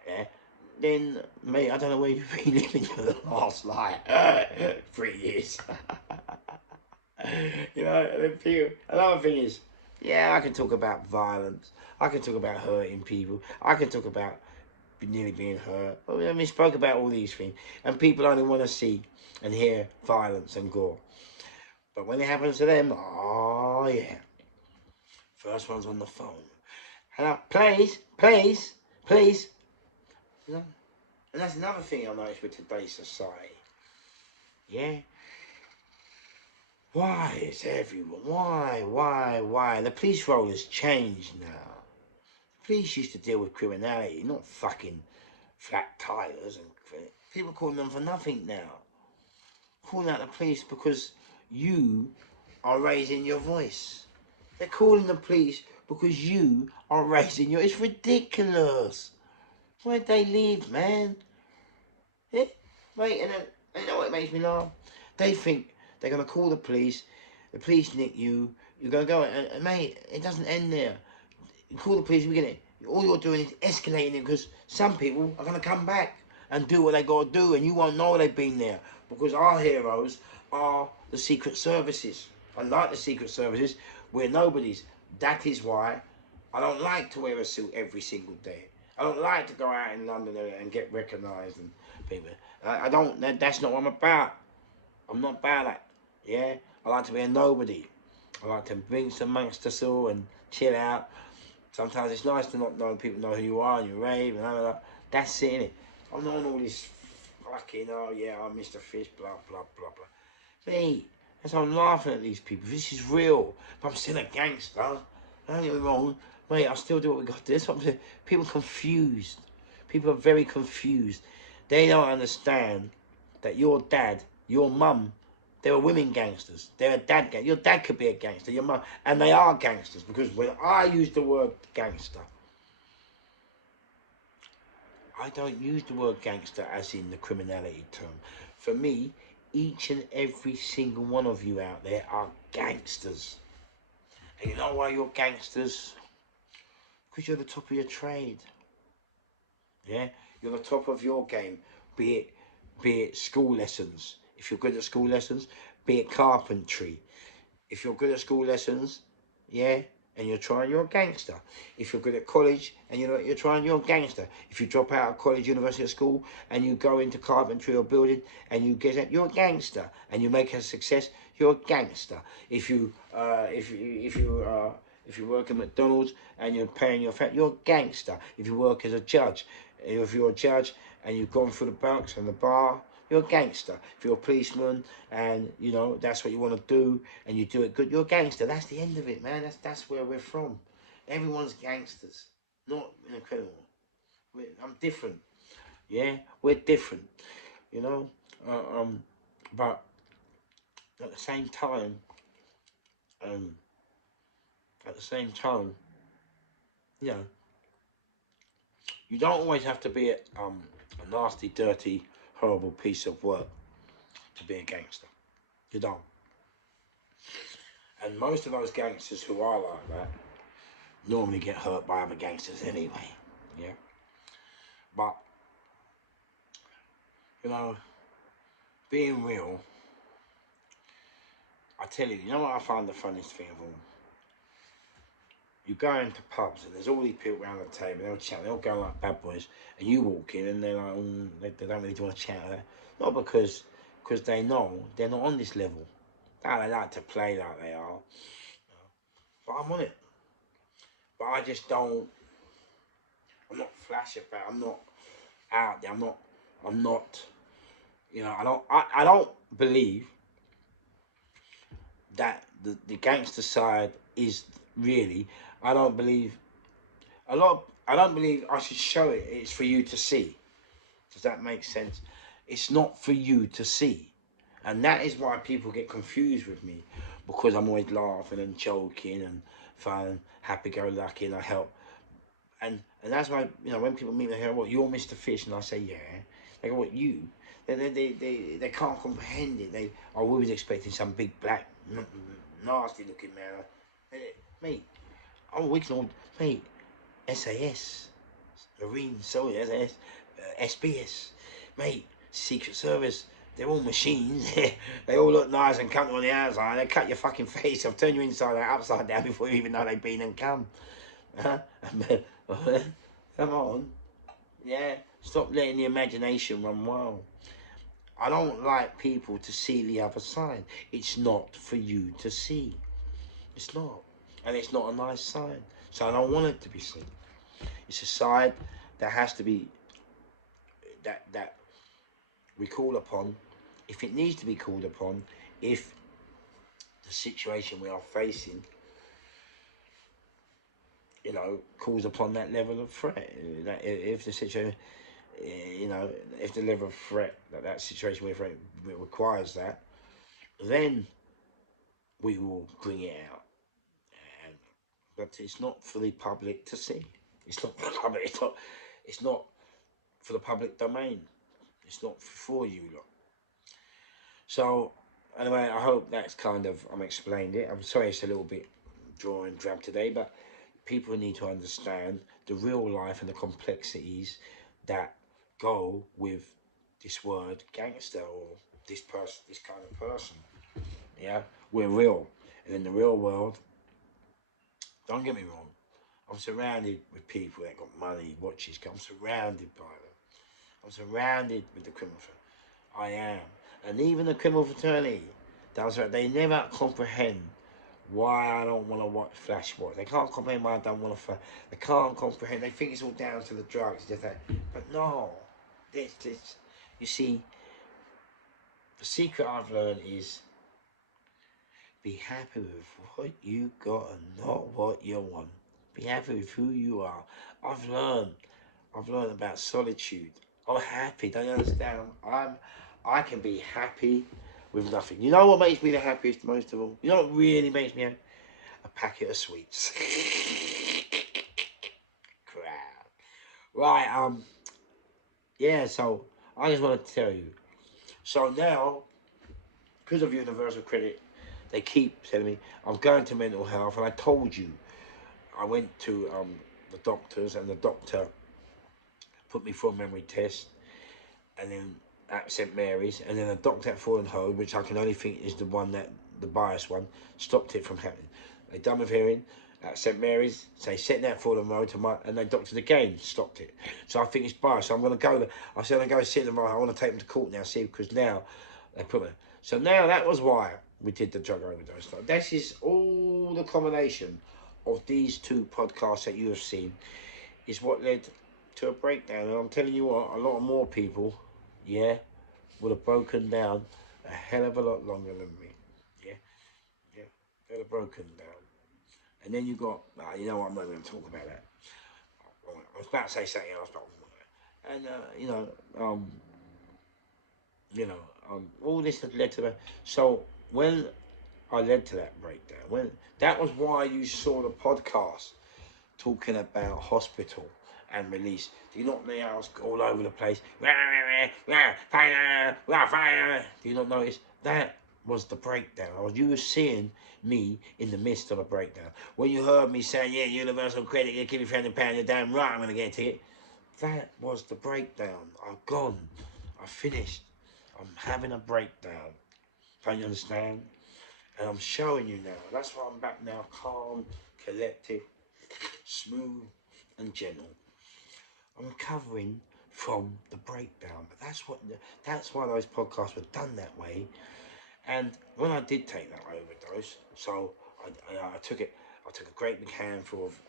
Yeah? Then, mate, I don't know where you've been living for the last, like, 3 years. You know, another thing is, yeah, I can talk about violence. I can talk about hurting people. I can talk about nearly being hurt. I mean, spoke about all these things. And people only want to see and hear violence and gore. But when it happens to them, oh, yeah. First one's on the phone. Hello, please, please, please. You know? And that's another thing I noticed with today's society. Yeah? Why is everyone? Why? The police role has changed now. The police used to deal with criminality, not fucking flat tires. And people calling them for nothing now. Calling out the police because you are raising your voice. They're calling the police because you are raising your... It's ridiculous. Where'd they live, man? Yeah? Mate, and then, you know what makes me laugh? They think they're going to call the police nick you, you're going to go... And mate, it doesn't end there. You call the police, we get it. All you're doing is escalating it, because some people are going to come back and do what they got to do, and you won't know they've been there, because our heroes are the secret services. Unlike the secret services, we're nobodies. That is why I don't like to wear a suit every single day. I don't like to go out in London and get recognised and people. I don't. That's not what I'm about. I'm not about that. Yeah, I like to be a nobody. I like to bring some amongst us all and chill out. Sometimes it's nice to not know people know who you are and you rave and blah, blah, blah. That's it, innit? I'm not on all this fucking, oh yeah, I'm Mr. Fish, blah, blah, blah, blah. Mate, that's why I'm laughing at these people. This is real. But I'm still a gangster. Don't get me wrong. Mate, I still do what we got to do. That's what I'm saying. People are confused. People are very confused. They don't understand that your dad, your mum, they were women gangsters. They're a dad gangster. Your dad could be a gangster, your mum. And they are gangsters, because when I use the word gangster, I don't use the word gangster as in the criminality term. For me, each and every single one of you out there are gangsters. And you know why you're gangsters? Because you're the top of your trade. Yeah? You're the top of your game. Be it school lessons. If you're good at school lessons, be it carpentry. If you're good at school lessons, yeah, and you're trying, you're a gangster. If you're good at college and you're trying, you're a gangster. If you drop out of college, university, or school, and you go into carpentry or building and you get that, you're a gangster. And you make a success, you're a gangster. If you work at McDonald's and you're paying your fat, you're a gangster. If you work as a judge, if you're a judge and you've gone through the box and the bar, you're a gangster. If you're a policeman and you know that's what you want to do and you do it good, you're a gangster. That's the end of it, man. That's where we're from. Everyone's gangsters, not incredible. I'm different. Yeah, we're different. You know, but at the same time, um, you know, you don't always have to be a nasty, dirty, horrible piece of work to be a gangster. You don't. And most of those gangsters who are like that normally get hurt by other gangsters anyway. Yeah. But, you know, being real, I tell you, you know what I find the funniest thing of all? You go into pubs and there's all these people around the table, they'll chat, they'll go like bad boys, and you walk in and they're like, they don't really want to chat. Not because they know they're not on this level. They like to play like they are. But I'm on it. But I just don't, I'm not flashy about it. I'm not out there. I'm not, you know, I don't believe that the gangster side is really, I don't believe, I don't believe I should show it. It's for you to see. Does that make sense? It's not for you to see. And that is why people get confused with me, because I'm always laughing and joking and fun, happy-go-lucky, and I help. And that's why, you know, when people meet me, they go, "What, you're Mr. Fish?" And I say, "Yeah." They go, "What, you?" They can't comprehend it. We was expecting some big black nasty looking man. Mate, we can all, mate, SAS, Marine Soldier, SAS, SBS, mate, Secret Service. They're all machines. They all look nice and come on the outside. They cut your fucking face off, turn you inside out, upside down before you even know they've been and come. Huh? Come on. Yeah. Stop letting the imagination run wild. I don't like people to see the other side. It's not for you to see. It's not. And it's not a nice side. So I don't want it to be seen. It's a side that has to be, that we call upon, if it needs to be called upon, if the situation we are facing, calls upon that level of threat. That if the situation, if the level of threat that situation requires that, then we will bring it out. But it's not for the public to see. It's not for the public. It's not for the public domain. It's not for you lot. So anyway, I hope that's kind of explained it. I'm sorry it's a little bit draw and drab today, but people need to understand the real life and the complexities that go with this word gangster, or this person, this kind of person. Yeah, we're real, and in the real world, don't get me wrong, I'm surrounded with people that got money, watches. I'm surrounded by them. I'm surrounded with the criminal fraternity. I am. And even the criminal fraternity, they never comprehend why I don't want to watch Flash Watch. They can't comprehend why I don't want to. They can't comprehend. They think it's all down to the drugs. Just that. But no. This. You see, the secret I've learned is be happy with what you got and not what you want. Be happy with who you are. I've learned about solitude. I'm happy. Don't you understand? I can be happy with nothing. You know what makes me the happiest most of all? You know what really makes me happy? A packet of sweets. Crap. Right, yeah, so I just want to tell you. So now, because of universal credit, they keep telling me I'm going to mental health, and I told you I went to the doctors, and the doctor put me for a memory test, and then at St Mary's, and then a doctor at Fallen Home, which I can only think is the one that the biased one, stopped it from happening. They done with hearing at St Mary's, so they sent that Fallen Road and they doctored again, stopped it. So I think it's biased. So I'm going to go. I said I'm going to sit them. I want to take them to court now, see, because now they put me. So now that was why we did the drug overdose. This is all the combination of these two podcasts that you have seen is what led to a breakdown. And I'm telling you what, a lot more people, yeah, would have broken down a hell of a lot longer than me. Yeah, they'd have broken down. And then you got, you know what, I'm not going to talk about that. I was about to say something else, but and all this had led to that. So when I led to that breakdown, when that was why you saw the podcast talking about hospital and release. Do you not know I was all over the place? Do you not notice? That was the breakdown. You were seeing me in the midst of a breakdown. When you heard me saying, yeah, universal credit, you give me £300, you're damn right I'm going to get a ticket. That was the breakdown. I'm gone. I finished. I'm having a breakdown. Don't you understand? And I'm showing you now. That's why I'm back now, calm, collected, smooth and gentle. I'm recovering from the breakdown, but that's why those podcasts were done that way. And when I did take that overdose, so I took it. I took a great big handful of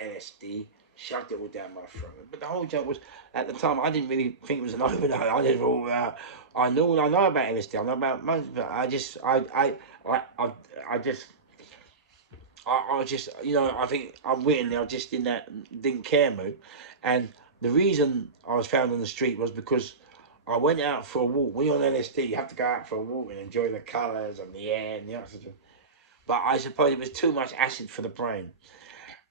LSD, shoved it all down my throat. But the whole joke was, at the time, I didn't really think it was an overdose. I just thought, I know about LSD. I know about most, but I just, I just, I think I'm written. I was just in that didn't care mood, and the reason I was found on the street was because I went out for a walk. When you're on LSD, you have to go out for a walk and enjoy the colours and the air and the oxygen. But I suppose it was too much acid for the brain,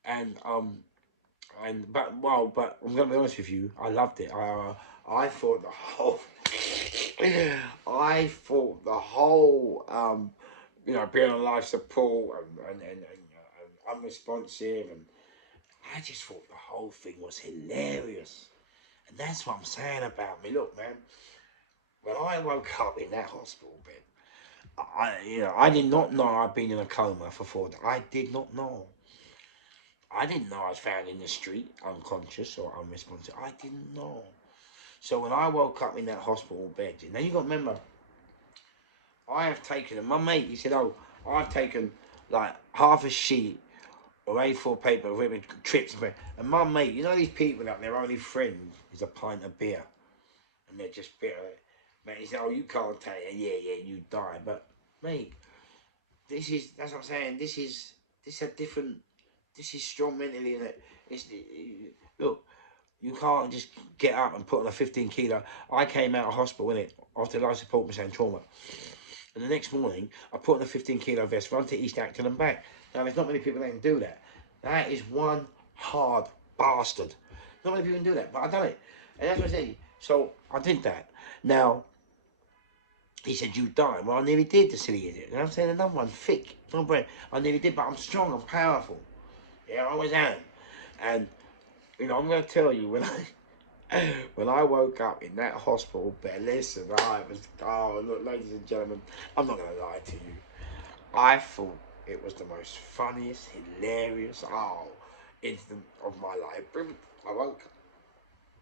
and but I'm gonna be honest with you. I loved it. I thought the whole I thought the whole, being on life support and unresponsive, and I just thought the whole thing was hilarious. And that's what I'm saying about me. Look, man, when I woke up in that hospital bed, I did not know I'd been in a coma for 4 days. I did not know. I didn't know I was found in the street, unconscious or unresponsive. I didn't know. So when I woke up in that hospital bed, now you got to remember, I have taken, and my mate, he said, oh, I've taken like half a sheet of A4 paper with trips. And my mate, you know these people that their only friend is a pint of beer. And they're just bitter. Mate, he said, oh, you can't take it. Yeah, you die. But, mate, that's what I'm saying. This is a different, this is strong mentally, innit? Look, you can't just get up and put on a 15 kilo. I came out of hospital, innit, after life support and trauma. And the next morning, I put on a 15 kilo vest, run to East Acton and back. Now, there's not many people that can do that. That is one hard bastard. Not many people can do that, but I done it. And that's what I say. So, I did that. Now, he said, you died. Well, I nearly did, the silly idiot. And I'm saying another one, thick. I nearly did, but I'm strong, I'm powerful. Yeah, I always am. And, I'm going to tell you, when I woke up in that hospital bed, listen, look, ladies and gentlemen, I'm not going to lie to you. I thought it was the most funniest, hilarious, instant of my life. I woke up.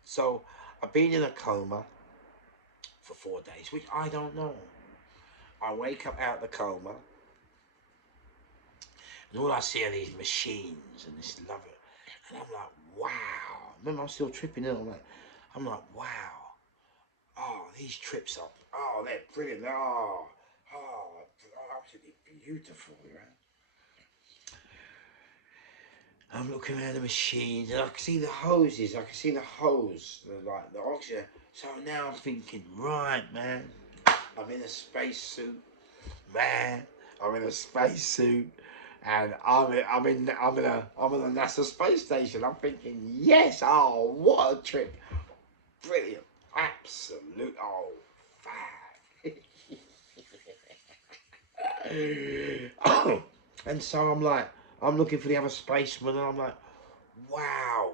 So, I've been in a coma for 4 days, which I don't know. I wake up out of the coma, and all I see are these machines and this love it. And I'm like, wow. Remember, I'm still tripping in. I'm like, wow. Oh, these trips up. Oh, they're brilliant. Absolutely beautiful, right? I'm looking around the machines and I can see the hoses. I can see the hose, the oxygen. So now I'm thinking, right, man, I'm in a spacesuit, man. I'm in a spacesuit, and I'm in a NASA space station. I'm thinking, yes, oh, what a trip, brilliant, absolute, oh, fab. And so I'm looking for the other spaceman, and I'm like, wow,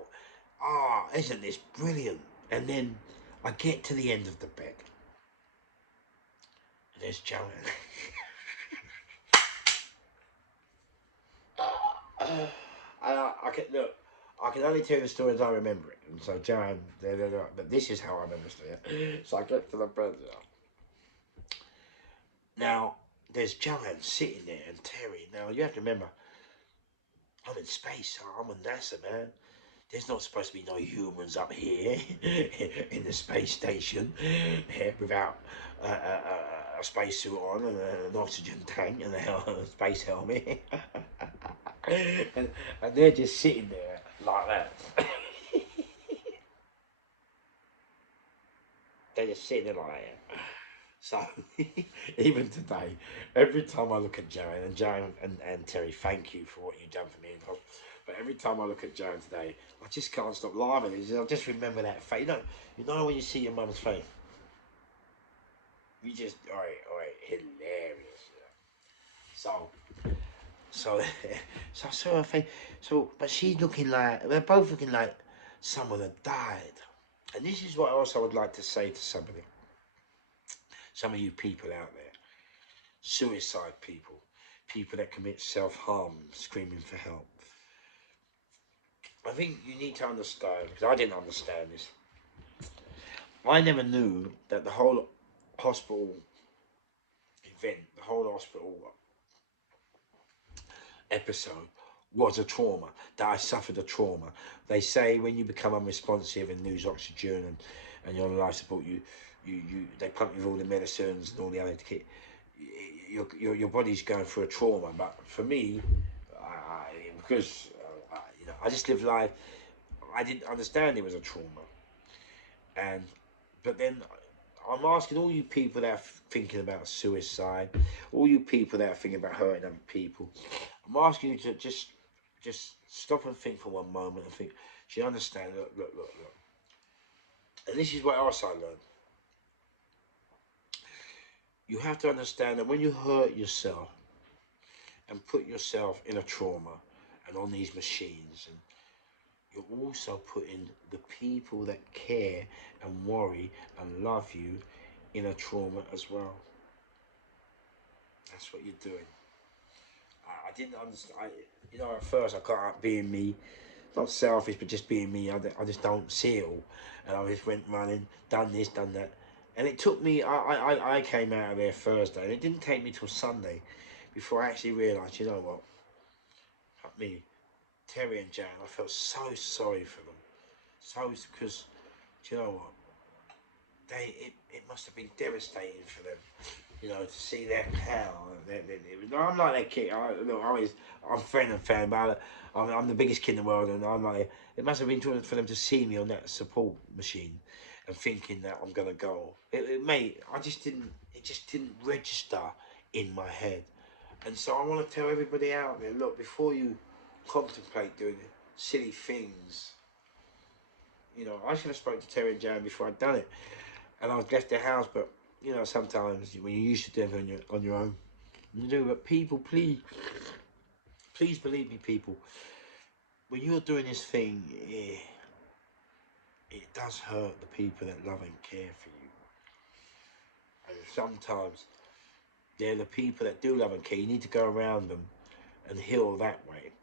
isn't this brilliant? And then I get to the end of the bed, and there's Joanne. I can only tell the story as I remember it. And so Joanne, but this is how I remember it. So I get to the bed. Now, there's Joanne sitting there and Terry. Now, you have to remember, I'm in space. I'm on NASA, man. There's not supposed to be no humans up here in the space station without a spacesuit on and an oxygen tank and a space helmet. and they're just sitting there like that. They're just sitting there like that. So, even today, every time I look at Joanne, and Terry, thank you for what you've done for me. But every time I look at Joanne today, I just can't stop laughing. I just remember that face. You know when you see your mum's face, you just, all right, hilarious. So, so I saw her face. So, but she's looking like, they're both looking like someone had died. And this is what else I would like to say to somebody. Some of you people out there, suicide people that commit self-harm, screaming for help. I think you need to understand, because I didn't understand this. I never knew that the whole hospital event, the whole hospital episode was a trauma, that I suffered a trauma. They say when you become unresponsive and lose oxygen and you're on life support, they pump you with all the medicines and all the other kit. Your body's going through a trauma. But for me, because I just lived life, I didn't understand it was a trauma. But then I'm asking all you people that are thinking about suicide, all you people that are thinking about hurting other people, I'm asking you to just stop and think for one moment and think, do you understand? Look. And this is what else I learned. You have to understand that when you hurt yourself and put yourself in a trauma and on these machines, and you're also putting the people that care and worry and love you in a trauma as well. That's what you're doing. I didn't understand. At first I got up being me, not selfish, but just being me. I just don't see it all, and I just went running, done this, done that, and it took me. I came out of there Thursday, and it didn't take me till Sunday before I actually realised. You know what? Fuck me, Terry and Jan. I felt so sorry for them. So because, you know what? It must have been devastating for them, to see their pal. I'm like that kid. I'm friend and fan, but I'm the biggest kid in the world, and I'm like, it must have been for them to see me on that support machine, and thinking that I'm gonna go. Mate, it just didn't register in my head, and so I want to tell everybody out there: look, before you contemplate doing silly things, I should have spoke to Terry and Jan before I'd done it, and I was left the house, but. Sometimes when you're used to doing it on your own, you do. But people, please believe me, people. When you're doing this thing, it does hurt the people that love and care for you. And sometimes they're the people that do love and care. You need to go around them and heal that way.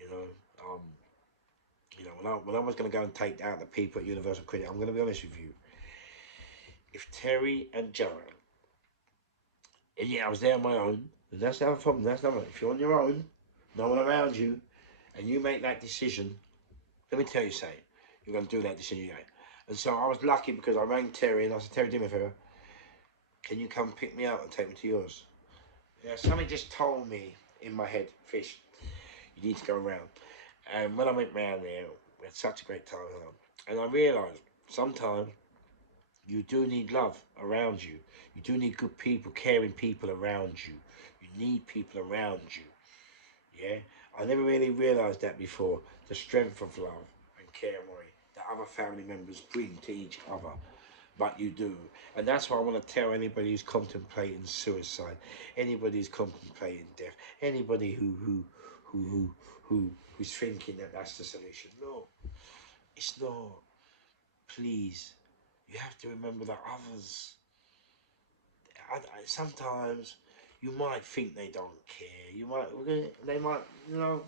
You know, um, when I was going to go and take out the people at Universal Credit, I'm going to be honest with you. If Terry and Joanne, and yeah, I was there on my own. And that's the other problem. That's not. If you're on your own, no one around you, and you make that decision, let me tell you something. You're going to do that decision. And so I was lucky because I rang Terry and I said, Terry, do me a favour. Can you come pick me up and take me to yours? Yeah, something just told me in my head, Fish, you need to go around. And when I went round there, we had such a great time. And I realised sometimes you do need love around you. You do need good people, caring people around you. You need people around you. Yeah? I never really realised that before. The strength of love and care and worry that other family members bring to each other. But you do. And that's why I want to tell anybody who's contemplating suicide, anybody who's contemplating death, anybody who's thinking that that's the solution. No, it's not. Please, you have to remember that others, sometimes you might think they don't care. They might, and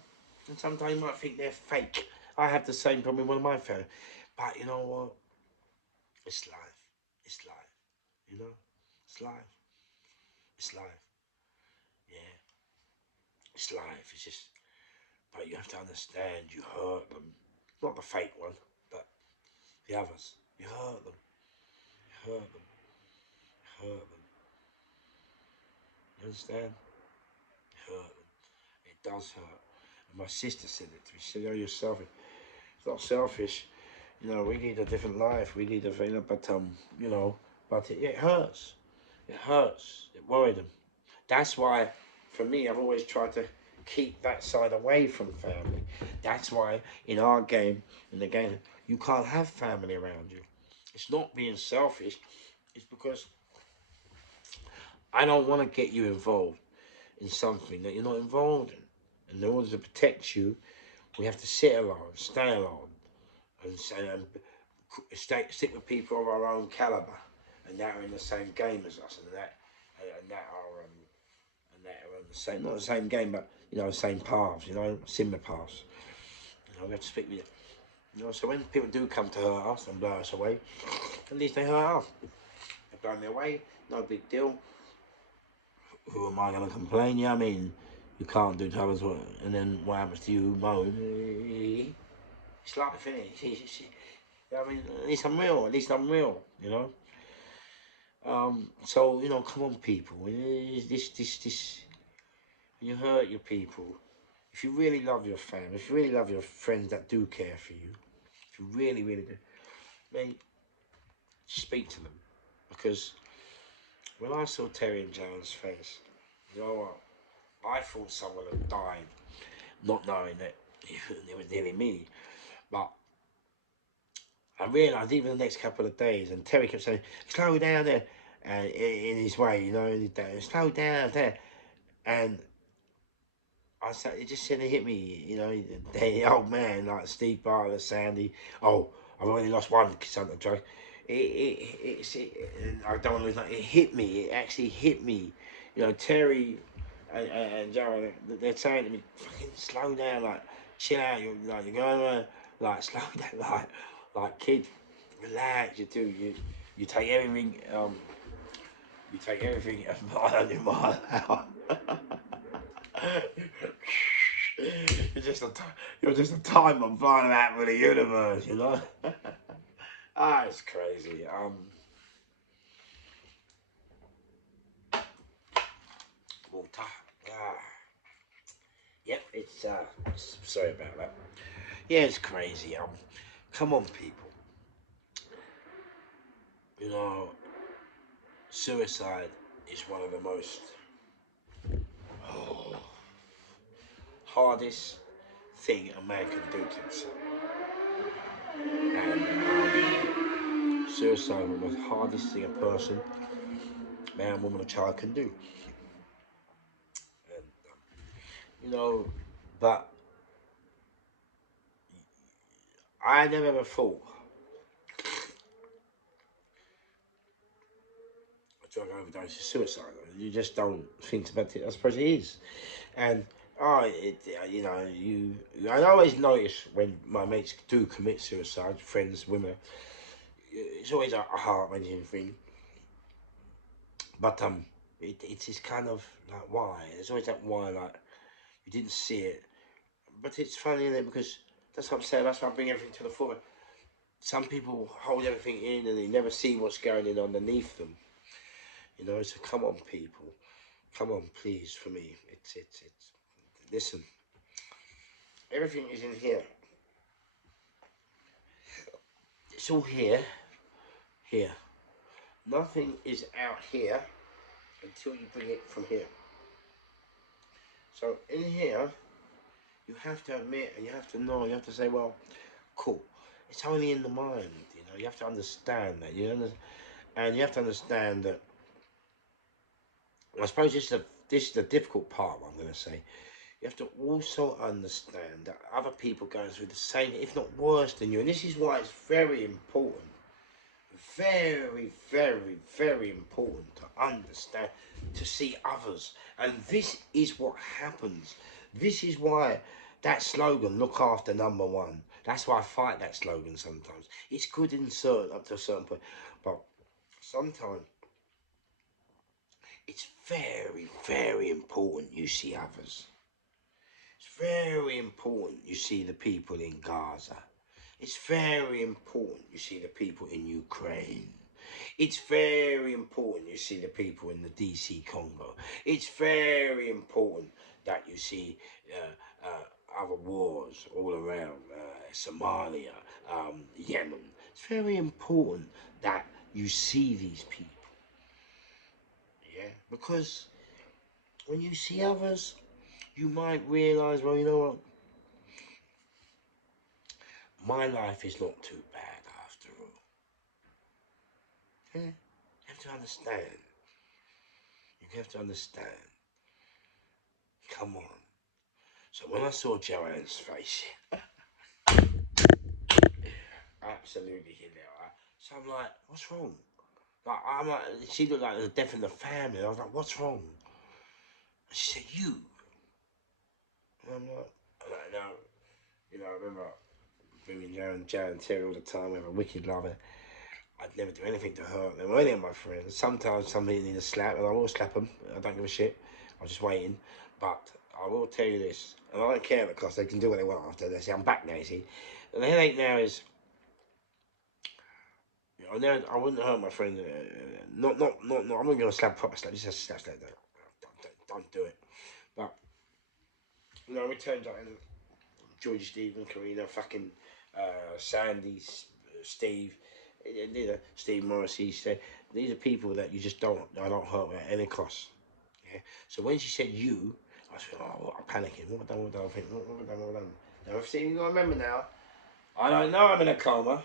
sometimes you might think they're fake. I have the same problem with one of my family. But you know what? It's life. It's life. It's life. It's life. Yeah. It's life. It's just, but you have to understand you hurt them. Not the fake one, but the others. You hurt them. You hurt them. You hurt them. You understand? You hurt them. It does hurt. And my sister said it to me. She said, "Oh, you're selfish." It's not selfish. We need a different life. We need a thing, but it hurts. It hurts. It worried them. That's why, for me, I've always tried to keep that side away from family. That's why in our game, in the game, you can't have family around you. It's not being selfish. It's because I don't want to get you involved in something that you're not involved in. And in order to protect you, we have to sit alone, stay alone, and stick with people of our own caliber, and that are in the same game as us, and that are on the same, not the same game, but same paths, similar paths. We have to speak with you. So when people do come to hurt us and blow us away, at least they hurt us. They blow me away, no big deal. Who am I going to complain? I mean, you can't do to others, and then what happens to you, moan? It's life, isn't it? I mean, at least I'm real. So come on, people. This. When you hurt your people, if you really love your family, if you really love your friends that do care for you, if you really, really do, mate, speak to them. Because when I saw Terry and Joan's face, you know what? I thought someone had died, not knowing that it was nearly me. But I realised even the next couple of days, and Terry kept saying, "Slow down there." and in his way, you know, slow down there. And I said, it just said it hit me, you know, the old man, like Steve Barter, Sandy. Oh, I've only lost one son of drugs. I don't want to lose. It hit me. It actually hit me. You know, Terry and Joe, they're saying to me, "Fucking slow down, like chill out. You're going like slow down, like kid, relax. You take everything you take everything a mile an you're just a you're just a time I'm flying out with the universe, you know. It's crazy. Water. Ah, yep. It's sorry about that. Yeah, it's crazy. Come on, people. You know, suicide is one of the most oh, hardest thing a man can do to himself. And suicide is the hardest thing a person, man, woman, or child can do. And you know, but I never ever thought a drug overdose is suicide. You just don't think about it. I suppose it is. And you know, I always notice when my mates do commit suicide, friends, women, it's always a heart-wrenching thing. But it's kind of like why? There's always that why, like you didn't see it. But it's funny, isn't it? Because that's what I'm saying. That's why I bring everything to the fore. Some people hold everything in and they never see what's going on underneath them. You know, so come on, people. Come on, please, for me. It's. Listen, everything is in here. It's all here. Here. Nothing is out here until you bring it from here. So in here, you have to admit and you have to know, you have to say, well, cool. It's only in the mind, you know. You have to understand that. And you have to understand that. I suppose this is the difficult part. What I'm going to say. You have to also understand that other people going through the same, if not worse than you. And this is why it's very important, very, very, very important to understand, to see others. And this is what happens. This is why that slogan, look after number one. That's why I fight that slogan sometimes. It's good in up to a certain point. But sometimes it's very, very important you see others. It's very important you see the people in Gaza. It's very important you see the people in Ukraine. It's very important you see the people in the DC Congo. It's very important that you see other wars all around Somalia, Yemen. It's very important that you see these people. Yeah, because when you see others, you might realize, well, you know what? My life is not too bad after all. Yeah? You have to understand. You have to understand. Come on. So when I saw Joanne's face, absolutely hit it. So I'm like, what's wrong? Like, I'm like, she looked like the death in the family. I was like, what's wrong? And she said, you. And I'm like, no. You know, I remember bringing Joanne and Terry all the time. We have a wicked love. I'd never do anything to hurt them or any of my friends. Sometimes somebody needs a slap, and I will slap them. I don't give a shit. I'm just waiting. But I will tell you this, and I don't care because they can do what they want after. They say, I'm back now, you see. And the headache now is, I wouldn't hurt my friend. Not. I'm not going to slap proper slap. Just a slap. Don't do it. But, you know, it turns out Georgie Stephen, Karina, fucking Sandy, Steve, you know, Steve Morrissey. These are people that you just I don't hurt at any cost. Yeah. So when she said you, I was like, oh, I'm panicking. What have I done? What have I done? Now, see, you got to remember now. I don't know I'm in a coma.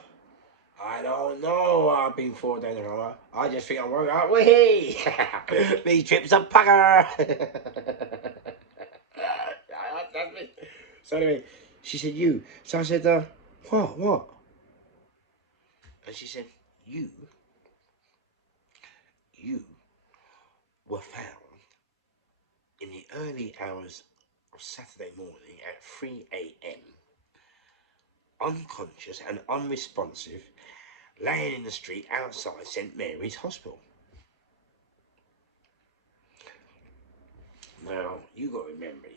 I don't know. I've been 4 days in a row. I just think I woke up. Wee! These trips are pucker. So anyway, she said, you. So I said, what? And she said, you were found in the early hours of Saturday morning at 3 a.m. unconscious and unresponsive, laying in the street outside St Mary's Hospital. Now, you got to remember,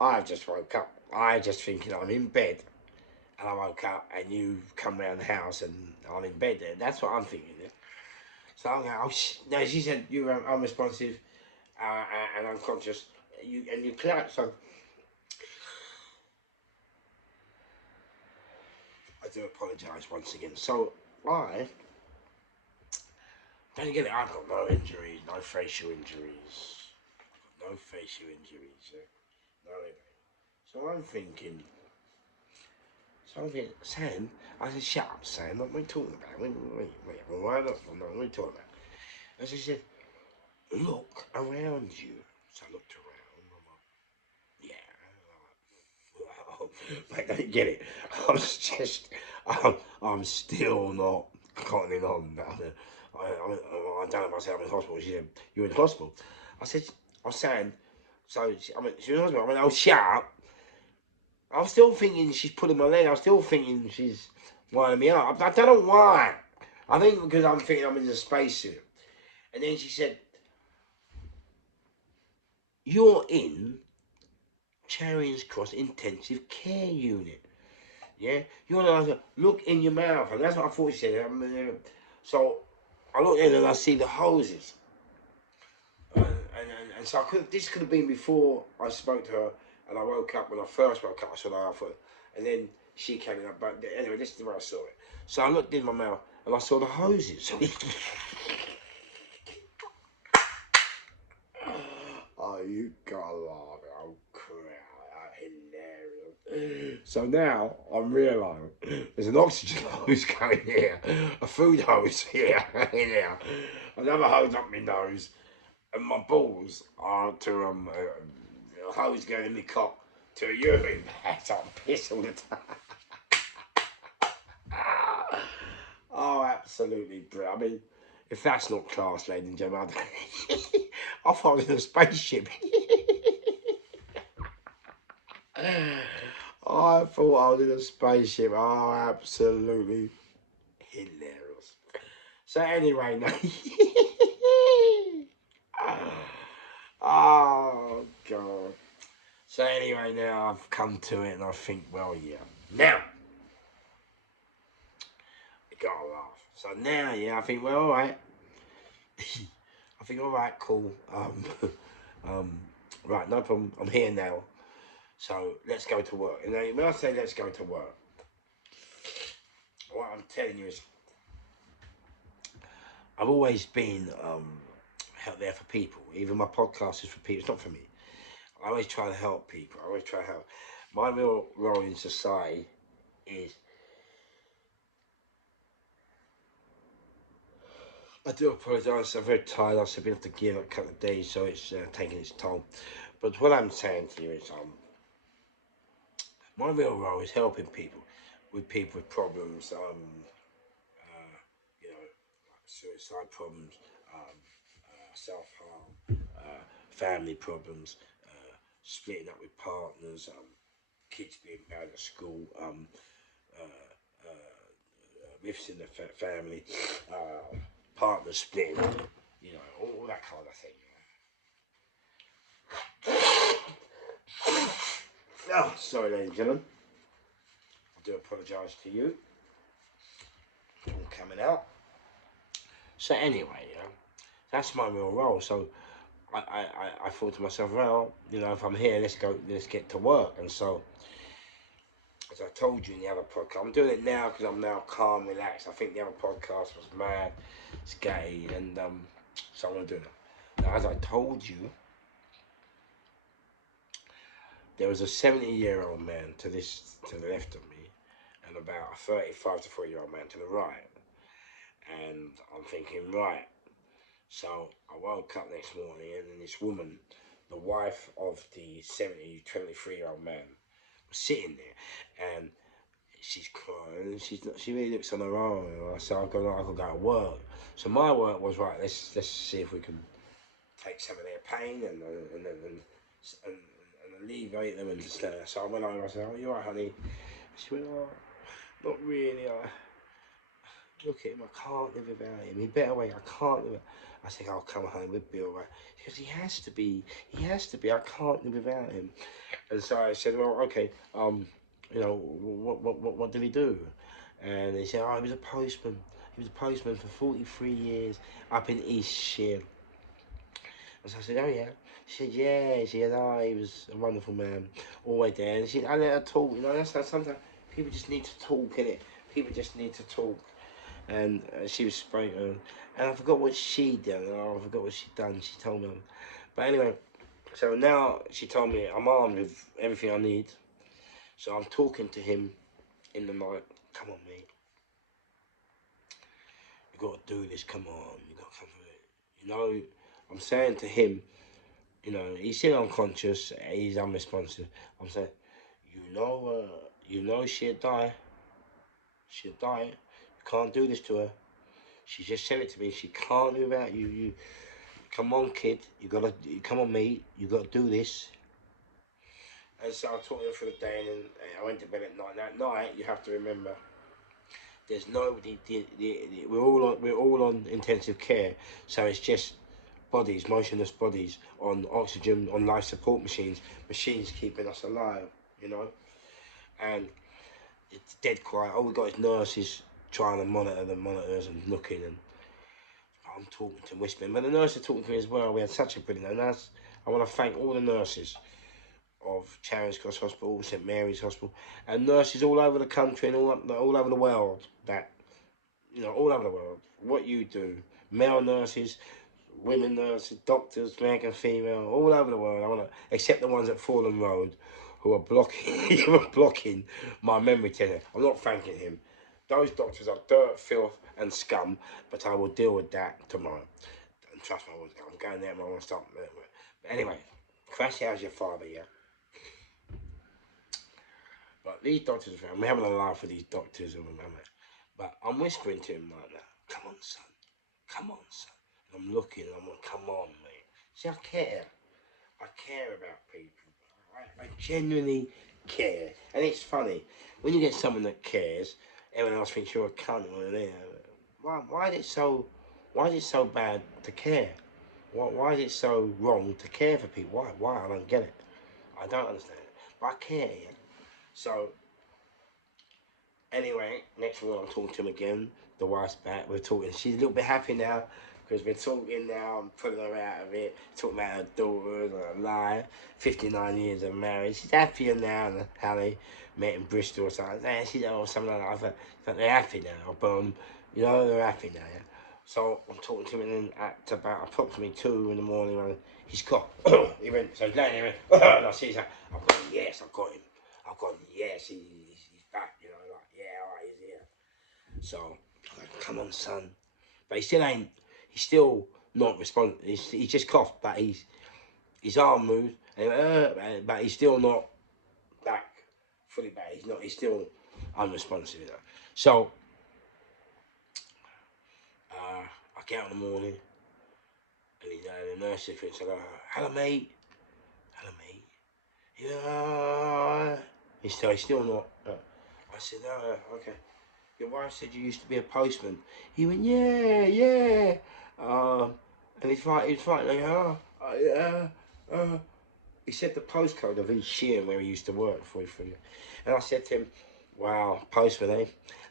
I just woke up. I just thinking I'm in bed, and I woke up, and you come round the house, and I'm in bed. There. That's what I'm thinking. Yeah? So I'm going, no. She said you were unresponsive and unconscious. You collapsed. So I do apologise once again. So don't get it. I've got no injuries, no facial injuries, no facial injuries. No. So I'm thinking. Sam, I said, shut up, Sam, what are we talking about? Wait, what are we talking about? And she said, look around you. So I looked around, I'm like, yeah. I don't get it. I'm still not cottoning on. I don't know myself in hospital. She said, you're in hospital? I said, Sam, so she was in hospital. I went, oh, shut up. I was still thinking she's pulling my leg. I was still thinking she's winding me up. I don't know why. I think because I'm thinking I'm in a spacesuit. And then she said, you're in Charing's Cross Intensive Care Unit. Yeah? You're like, look in your mouth. And that's what I thought she said. So I looked in and I see the hoses. And so this could have been before I spoke to her and I woke up. When I first woke up, I saw the half foot. And then she came in. But anyway, this is the way I saw it. So I looked in my mouth and I saw the hoses. Oh, you gotta laugh. Oh, crap. Hilarious. So now I'm realising there's an oxygen hose going here, a food hose here, here, another hose up my nose, and my balls are to a hose going in my cock to a urine bag, so I'm pissed all the time. Oh, absolutely brilliant. I mean, if that's not class, ladies and gentlemen, I thought I was in a spaceship. I thought I was in a spaceship. Oh, absolutely hilarious. So anyway, no. Oh, God. So anyway, now I've come to it and I think, well, yeah. Now, I gotta laugh. So now, yeah, I think, well, all right. I think, all right, cool. Right, no problem. I'm here now. So let's go to work. And when I say let's go to work, what I'm telling you is, I've always been out there for people. Even my podcast is for people. It's not for me. I always try to help people. I always try to help. My real role in society is, I do apologise. I'm very tired. I've been able to give a couple of days, so it's taking its toll. But what I'm saying to you is, my real role is helping people with problems. Like suicide problems, self-harm, family problems, splitting up with partners, kids being bad at school, rifts in the family, partners splitting, all that kind of thing. Oh, sorry, ladies and gentlemen. I do apologise to you. I'm coming out. So anyway, that's my real role. So I thought to myself, well, if I'm here, let's get to work. And so, as I told you in the other podcast, I'm doing it now because I'm now calm, relaxed. I think the other podcast was mad, scatty, and so I'm doing it. Now, as I told you, there was a 70-year-old man to the left of me, and about a 35 to 40-year-old man to the right. And I'm thinking, right. So I woke up next morning, and then this woman, the wife of the 23-year-old man, was sitting there, and she's crying. She really looks on her own. So I could go to work. So my work was, right. Let's see if we can take some of their pain and alleviate them and just. So I went over. I said, "Oh, you alright, honey?" She went, "Oh, not really. Look at him. I can't live without him. He better wait. I can't live." I said, "I'll come home. We'll be alright." She goes, "He has to be. He has to be. I can't live without him." And so I said, "Well, okay. What did he do?" And he said, "Oh, he was a postman. He was a postman for 43 years up in East Sheer." And so I said, "Oh yeah." She said, "Yeah." She said, "Oh, he was a wonderful man, always there." And I let her talk. That's how sometimes people just need to talk, innit? People just need to talk. And she was spraying, and I forgot what she done. Oh, I forgot what she done. She told me. But anyway, so now she told me I'm armed with everything I need. So I'm talking to him in the night. "Come on, mate. You got to do this. Come on. You got to come through it." I'm saying to him, he's still unconscious. He's unresponsive. I'm saying, she'll die. She'll die. You can't do this to her. She just said it to me. She can't do that. You come on, kid. Come on, mate. You gotta do this. And so I talked to him for the day, and then I went to bed at night. That night, you have to remember, there's nobody. We're all on intensive care, so it's just bodies, motionless bodies on oxygen, on life support machines keeping us alive. You know, and it's dead quiet. All we got is nurses trying to monitor the monitors and looking, and I'm talking to him, whispering. But the nurses are talking to me as well. We had such a brilliant nurse. I want to thank all the nurses of Charing Cross Hospital, St Mary's Hospital, and nurses all over the country and all over the world. All over the world. What you do, male nurses, women nurses, doctors, male and female, all over the world. I want to, except the ones at Fallen Road, who are blocking, who are blocking my memory tenor. I'm not thanking him. Those doctors are dirt, filth, and scum. But I will deal with that tomorrow. And trust me, I'm going there. I want to stop. But anyway, Crash, how's your father? Yeah. But these doctors, we're having a laugh with these doctors, but I'm whispering to him like that. "Come on, son. Come on, son." And I'm looking, and I'm like, "Come on, mate." See, I care. I care about people. I genuinely care. And it's funny, when you get someone that cares, everyone else thinks you're a cunt or why is it so bad to care? Why is it so wrong to care for people? Why? I don't get it. I don't understand it. But I care, yeah. So anyway, next week I'm talking to him again. The wife's back. We're talking. She's a little bit happy now because we're talking now. I'm putting her out of it. Talking about her daughters and her life. 59 years of marriage. She's happier now than how they met in Bristol or something. She's something like that. But they're happy now. They're happy now. Yeah? So I'm talking to him, and then at about approximately 2 in the morning, he's got. He went. So he's laying there. And I see he's like, "I've got him. Yes, I've got him. I've got him. Yes, he's back." Yeah, alright, he's here. So, "Come on, son." But he's still not responding. He's just coughed, but his arm moved, but he's still not back, fully back. He's still unresponsive. So, I get out in the morning, and the nurse thinks, I go, "Hello, mate. Hello, mate." Yeah. He's still not. I said, "Okay. Your wife said you used to be a postman." He went, "Yeah, yeah." And he's right, like, yeah. He said the postcode of East Sheeran where he used to work for. And I said to him, "Wow, postman, eh?"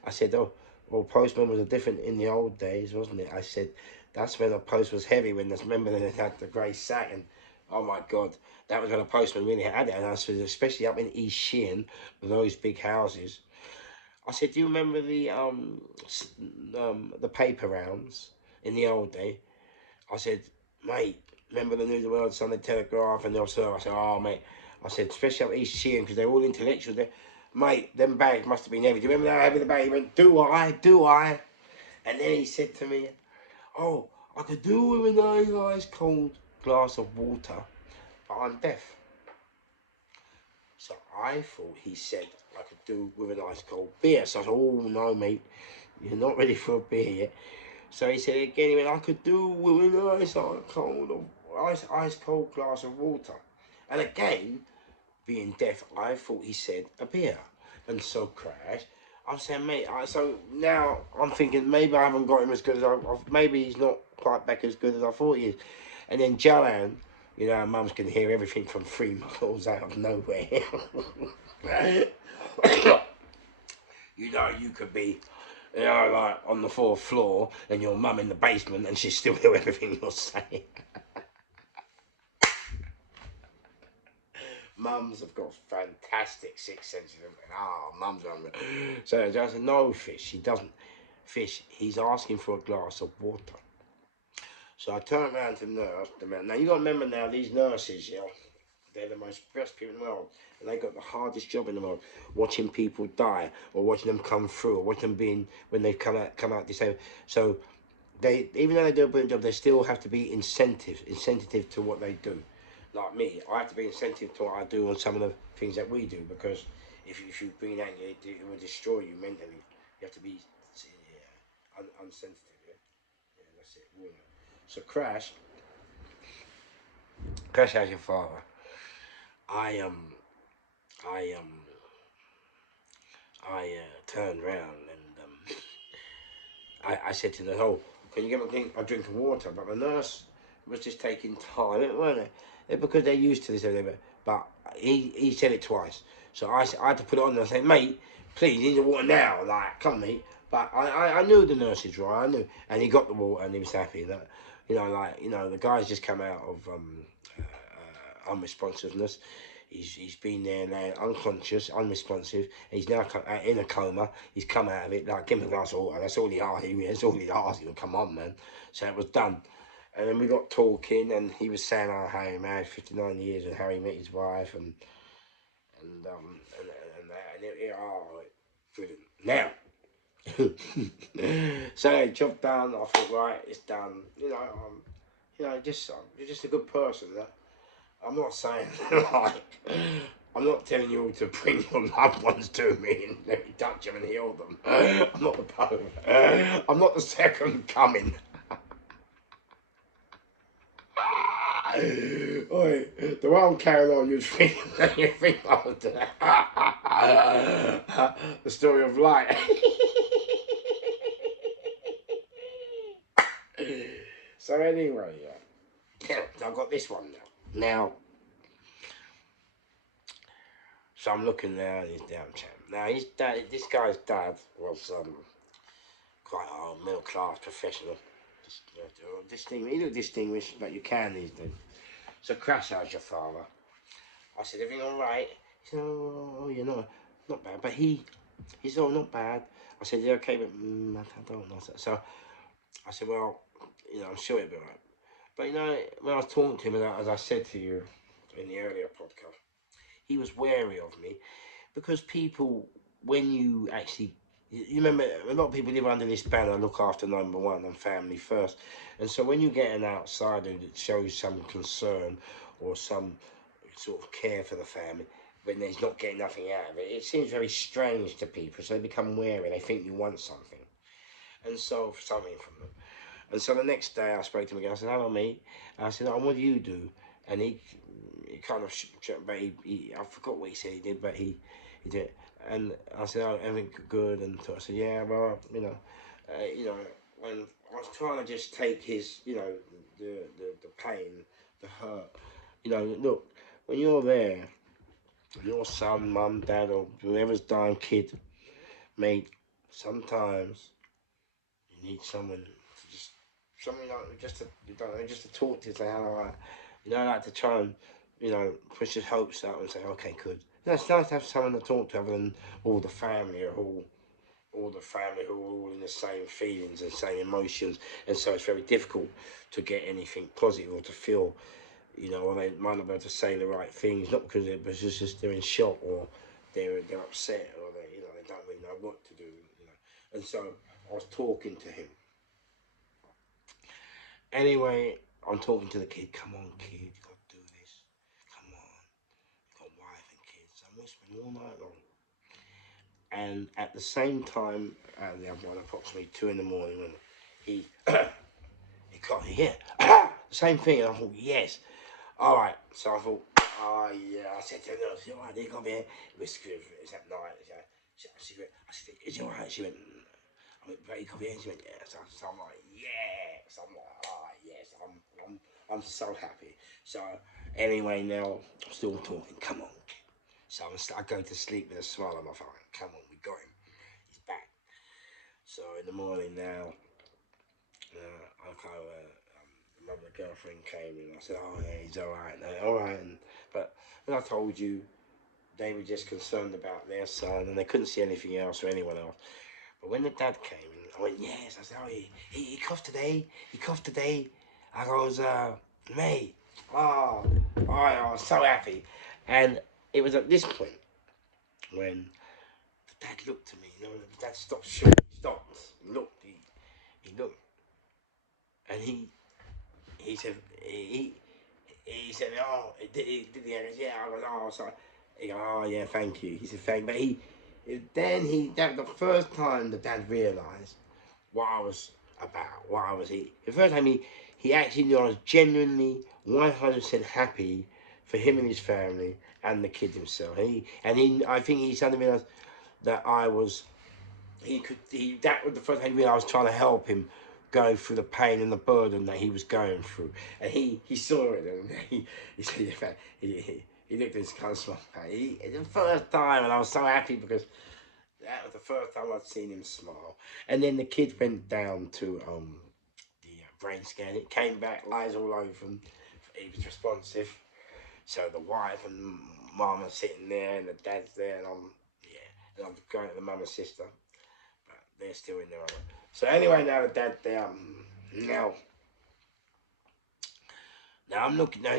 I said, "Oh, well, postman was a different in the old days, wasn't it?" I said, "That's when the post was heavy, when remember they had the grey sack, and oh my God, that was when a postman really had it." And I said, especially up in East Sheeran, with those big houses. I said, "Do you remember the paper rounds in the old day?" I said, "Mate, remember the New World Sunday Telegraph and the Observer?" I said, "Oh, mate, I said, especially up East Sheeran, because they're all intellectual. Mate, them bags must have been heavy. Do you remember how heavy the bag? He went, do I? Do I? And then he said to me, oh, I could do with a nice ice cold glass of water, but I'm deaf. So I thought he said I could do with an ice cold beer. So I said, oh no, mate, you're not ready for a beer yet. So he said again, he went, I could do with an ice cold glass of water. And again, being deaf, I thought he said a beer. And so Crash, I'm saying, mate, so now I'm thinking maybe I haven't got him as good as maybe he's not quite back as good as I thought he is. And then Joanne, you know, mums can hear everything from 3 miles out of nowhere. You know, you could be, you know, like on the 4th floor and your mum in the basement and she still hear everything you're saying. Mums have got fantastic sixth senses. Mums are. So I said, no, Fish, he doesn't. Fish, he's asking for a glass of water. So I turned around to the nurse. Now, you got to remember now, these nurses, you know, they're the most best people in the world. And they got the hardest job in the world. Watching people die, or watching them come through, or watching them being, when they come out disabled. So they, even though they do a brilliant job, they still have to be insensitive to what they do. Like me, I have to be insensitive to what I do on some of the things that we do, because if you bring that, it will destroy you mentally. You have to be unsensitive. Yeah, that's it. Yeah. So Crash has your father. I I turned round and I said to the nurse, oh, can you get me a drink of water? But the nurse was just taking time, weren't they? Because they're used to this, but he said it twice. So I had to put it on and I said, mate, please, you need the water now. Like, come, mate. But I knew the nurse is right, I knew. And he got the water and he was happy. That, you know, like, you know, the guy's just come out of unresponsiveness. He's been there now, unconscious, unresponsive. He's now in a coma. He's come out of it. Like, give him a glass of water. That's all he asked. That's all he asked. Come on, man. So it was done. And then we got talking, and he was saying how he married 59 years and how he met his wife, and brilliant. Now, so job done. I thought, right, it's done. You know, you're just a good person. I'm not saying like, I'm not telling you all to bring your loved ones to me and let me touch them and heal them. I'm not the Pope. I'm not the second coming. Oi, the way I'm carrying on, you think I would do that. The story of light. So anyway, yeah, I've got this one now. Now, so I'm looking now at his damn chap. Now, his dad, this guy's dad was quite a middle class professional. He looked distinguished, but you can these days. So Crash, how's your father? I said, everything all right? He said, oh, you know, not bad. But he's all not bad. I said, yeah, okay, but I don't know. So I said, well, you know, I'm sure it'll be all right. But you know, when I was talking to him, as I said to you in the earlier podcast, he was wary of me, because people, when you actually, you remember, a lot of people live under this banner, look after number one and family first. And so when you get an outsider that shows some concern or some sort of care for the family, when there's not getting nothing out of it, it seems very strange to people. So they become wary. They think you want something. And so, something from them. And so the next day I spoke to him again. I said, hello, mate. And I said, oh, what do you do? And he kind of, but I forgot what he said he did, but he did. And I said, oh, everything good? And so I said, yeah, well, you know, when I was trying to just take his, you know, the pain, the hurt. You know, look, when you're there, your son, mum, dad, or whoever's dying kid, mate, sometimes you need someone to just, something like just to, you don't know, just to talk to, say hello, you know, like to try and, you know, push his hopes out and say, okay, good. You know, it's nice to have someone to talk to other than all the family are all the family who are all in the same feelings and same emotions, and so it's very difficult to get anything positive or to feel you know, or they might not be able to say the right things, not because it was just they're in shock or they're upset or they don't really know what to do, you know. And so I was talking to him. Anyway, I'm talking to the kid. Come on, kid, you got to do this. Come on, you got wife and kids. I'm whispering all night long. And at the same time, the other one, approximately 2 in the morning, when he he can't hear. The same thing, and I thought, yes. All right. So I thought, oh yeah. I said to her, all right, you come here. It was good. It's at night. She went, I said, is it all right? She went, I went, you come here. She went, yeah. So I'm like, yeah. So I'm like, all right, yes. I'm so happy. So anyway, now I'm still talking. Come on. So I go to sleep with a smile on my face. Come on, we got him. He's back. So in the morning now, I go. My girlfriend came and I said, "Oh yeah, he's all right now, all right." But as I told you, they were just concerned about their son, and they couldn't see anything else or anyone else. But when the dad came, I went, "Yes." I said, "Oh, he coughed today. He coughed today." I goes, "Mate, I was so happy." And it was at this point when the dad looked at me. You know, the dad stopped short. He stopped. He looked. He looked, and he said he said, "Oh, he did the errands." Yeah, I was, "Oh, sorry." He goes, "Oh, yeah, thank you." He said, "Thank." But that was the first time the dad realised what I was about, what I was. The first time he actually knew I was genuinely 100% happy for him and his family and the kid himself. I think he suddenly realised that I was. That was the first time I was trying to help him go through the pain and the burden that he was going through, and he saw it, and he said, in fact, he looked at his kind of smile. The first time, and I was so happy because that was the first time I'd seen him smile. And then the kid went down to the brain scan. It came back, lies all over him. He was responsive. So the wife and mum are sitting there, and the dad's there, and I'm going to the mum and sister. They're still in there. So anyway, now the dad there. Now I'm looking. Now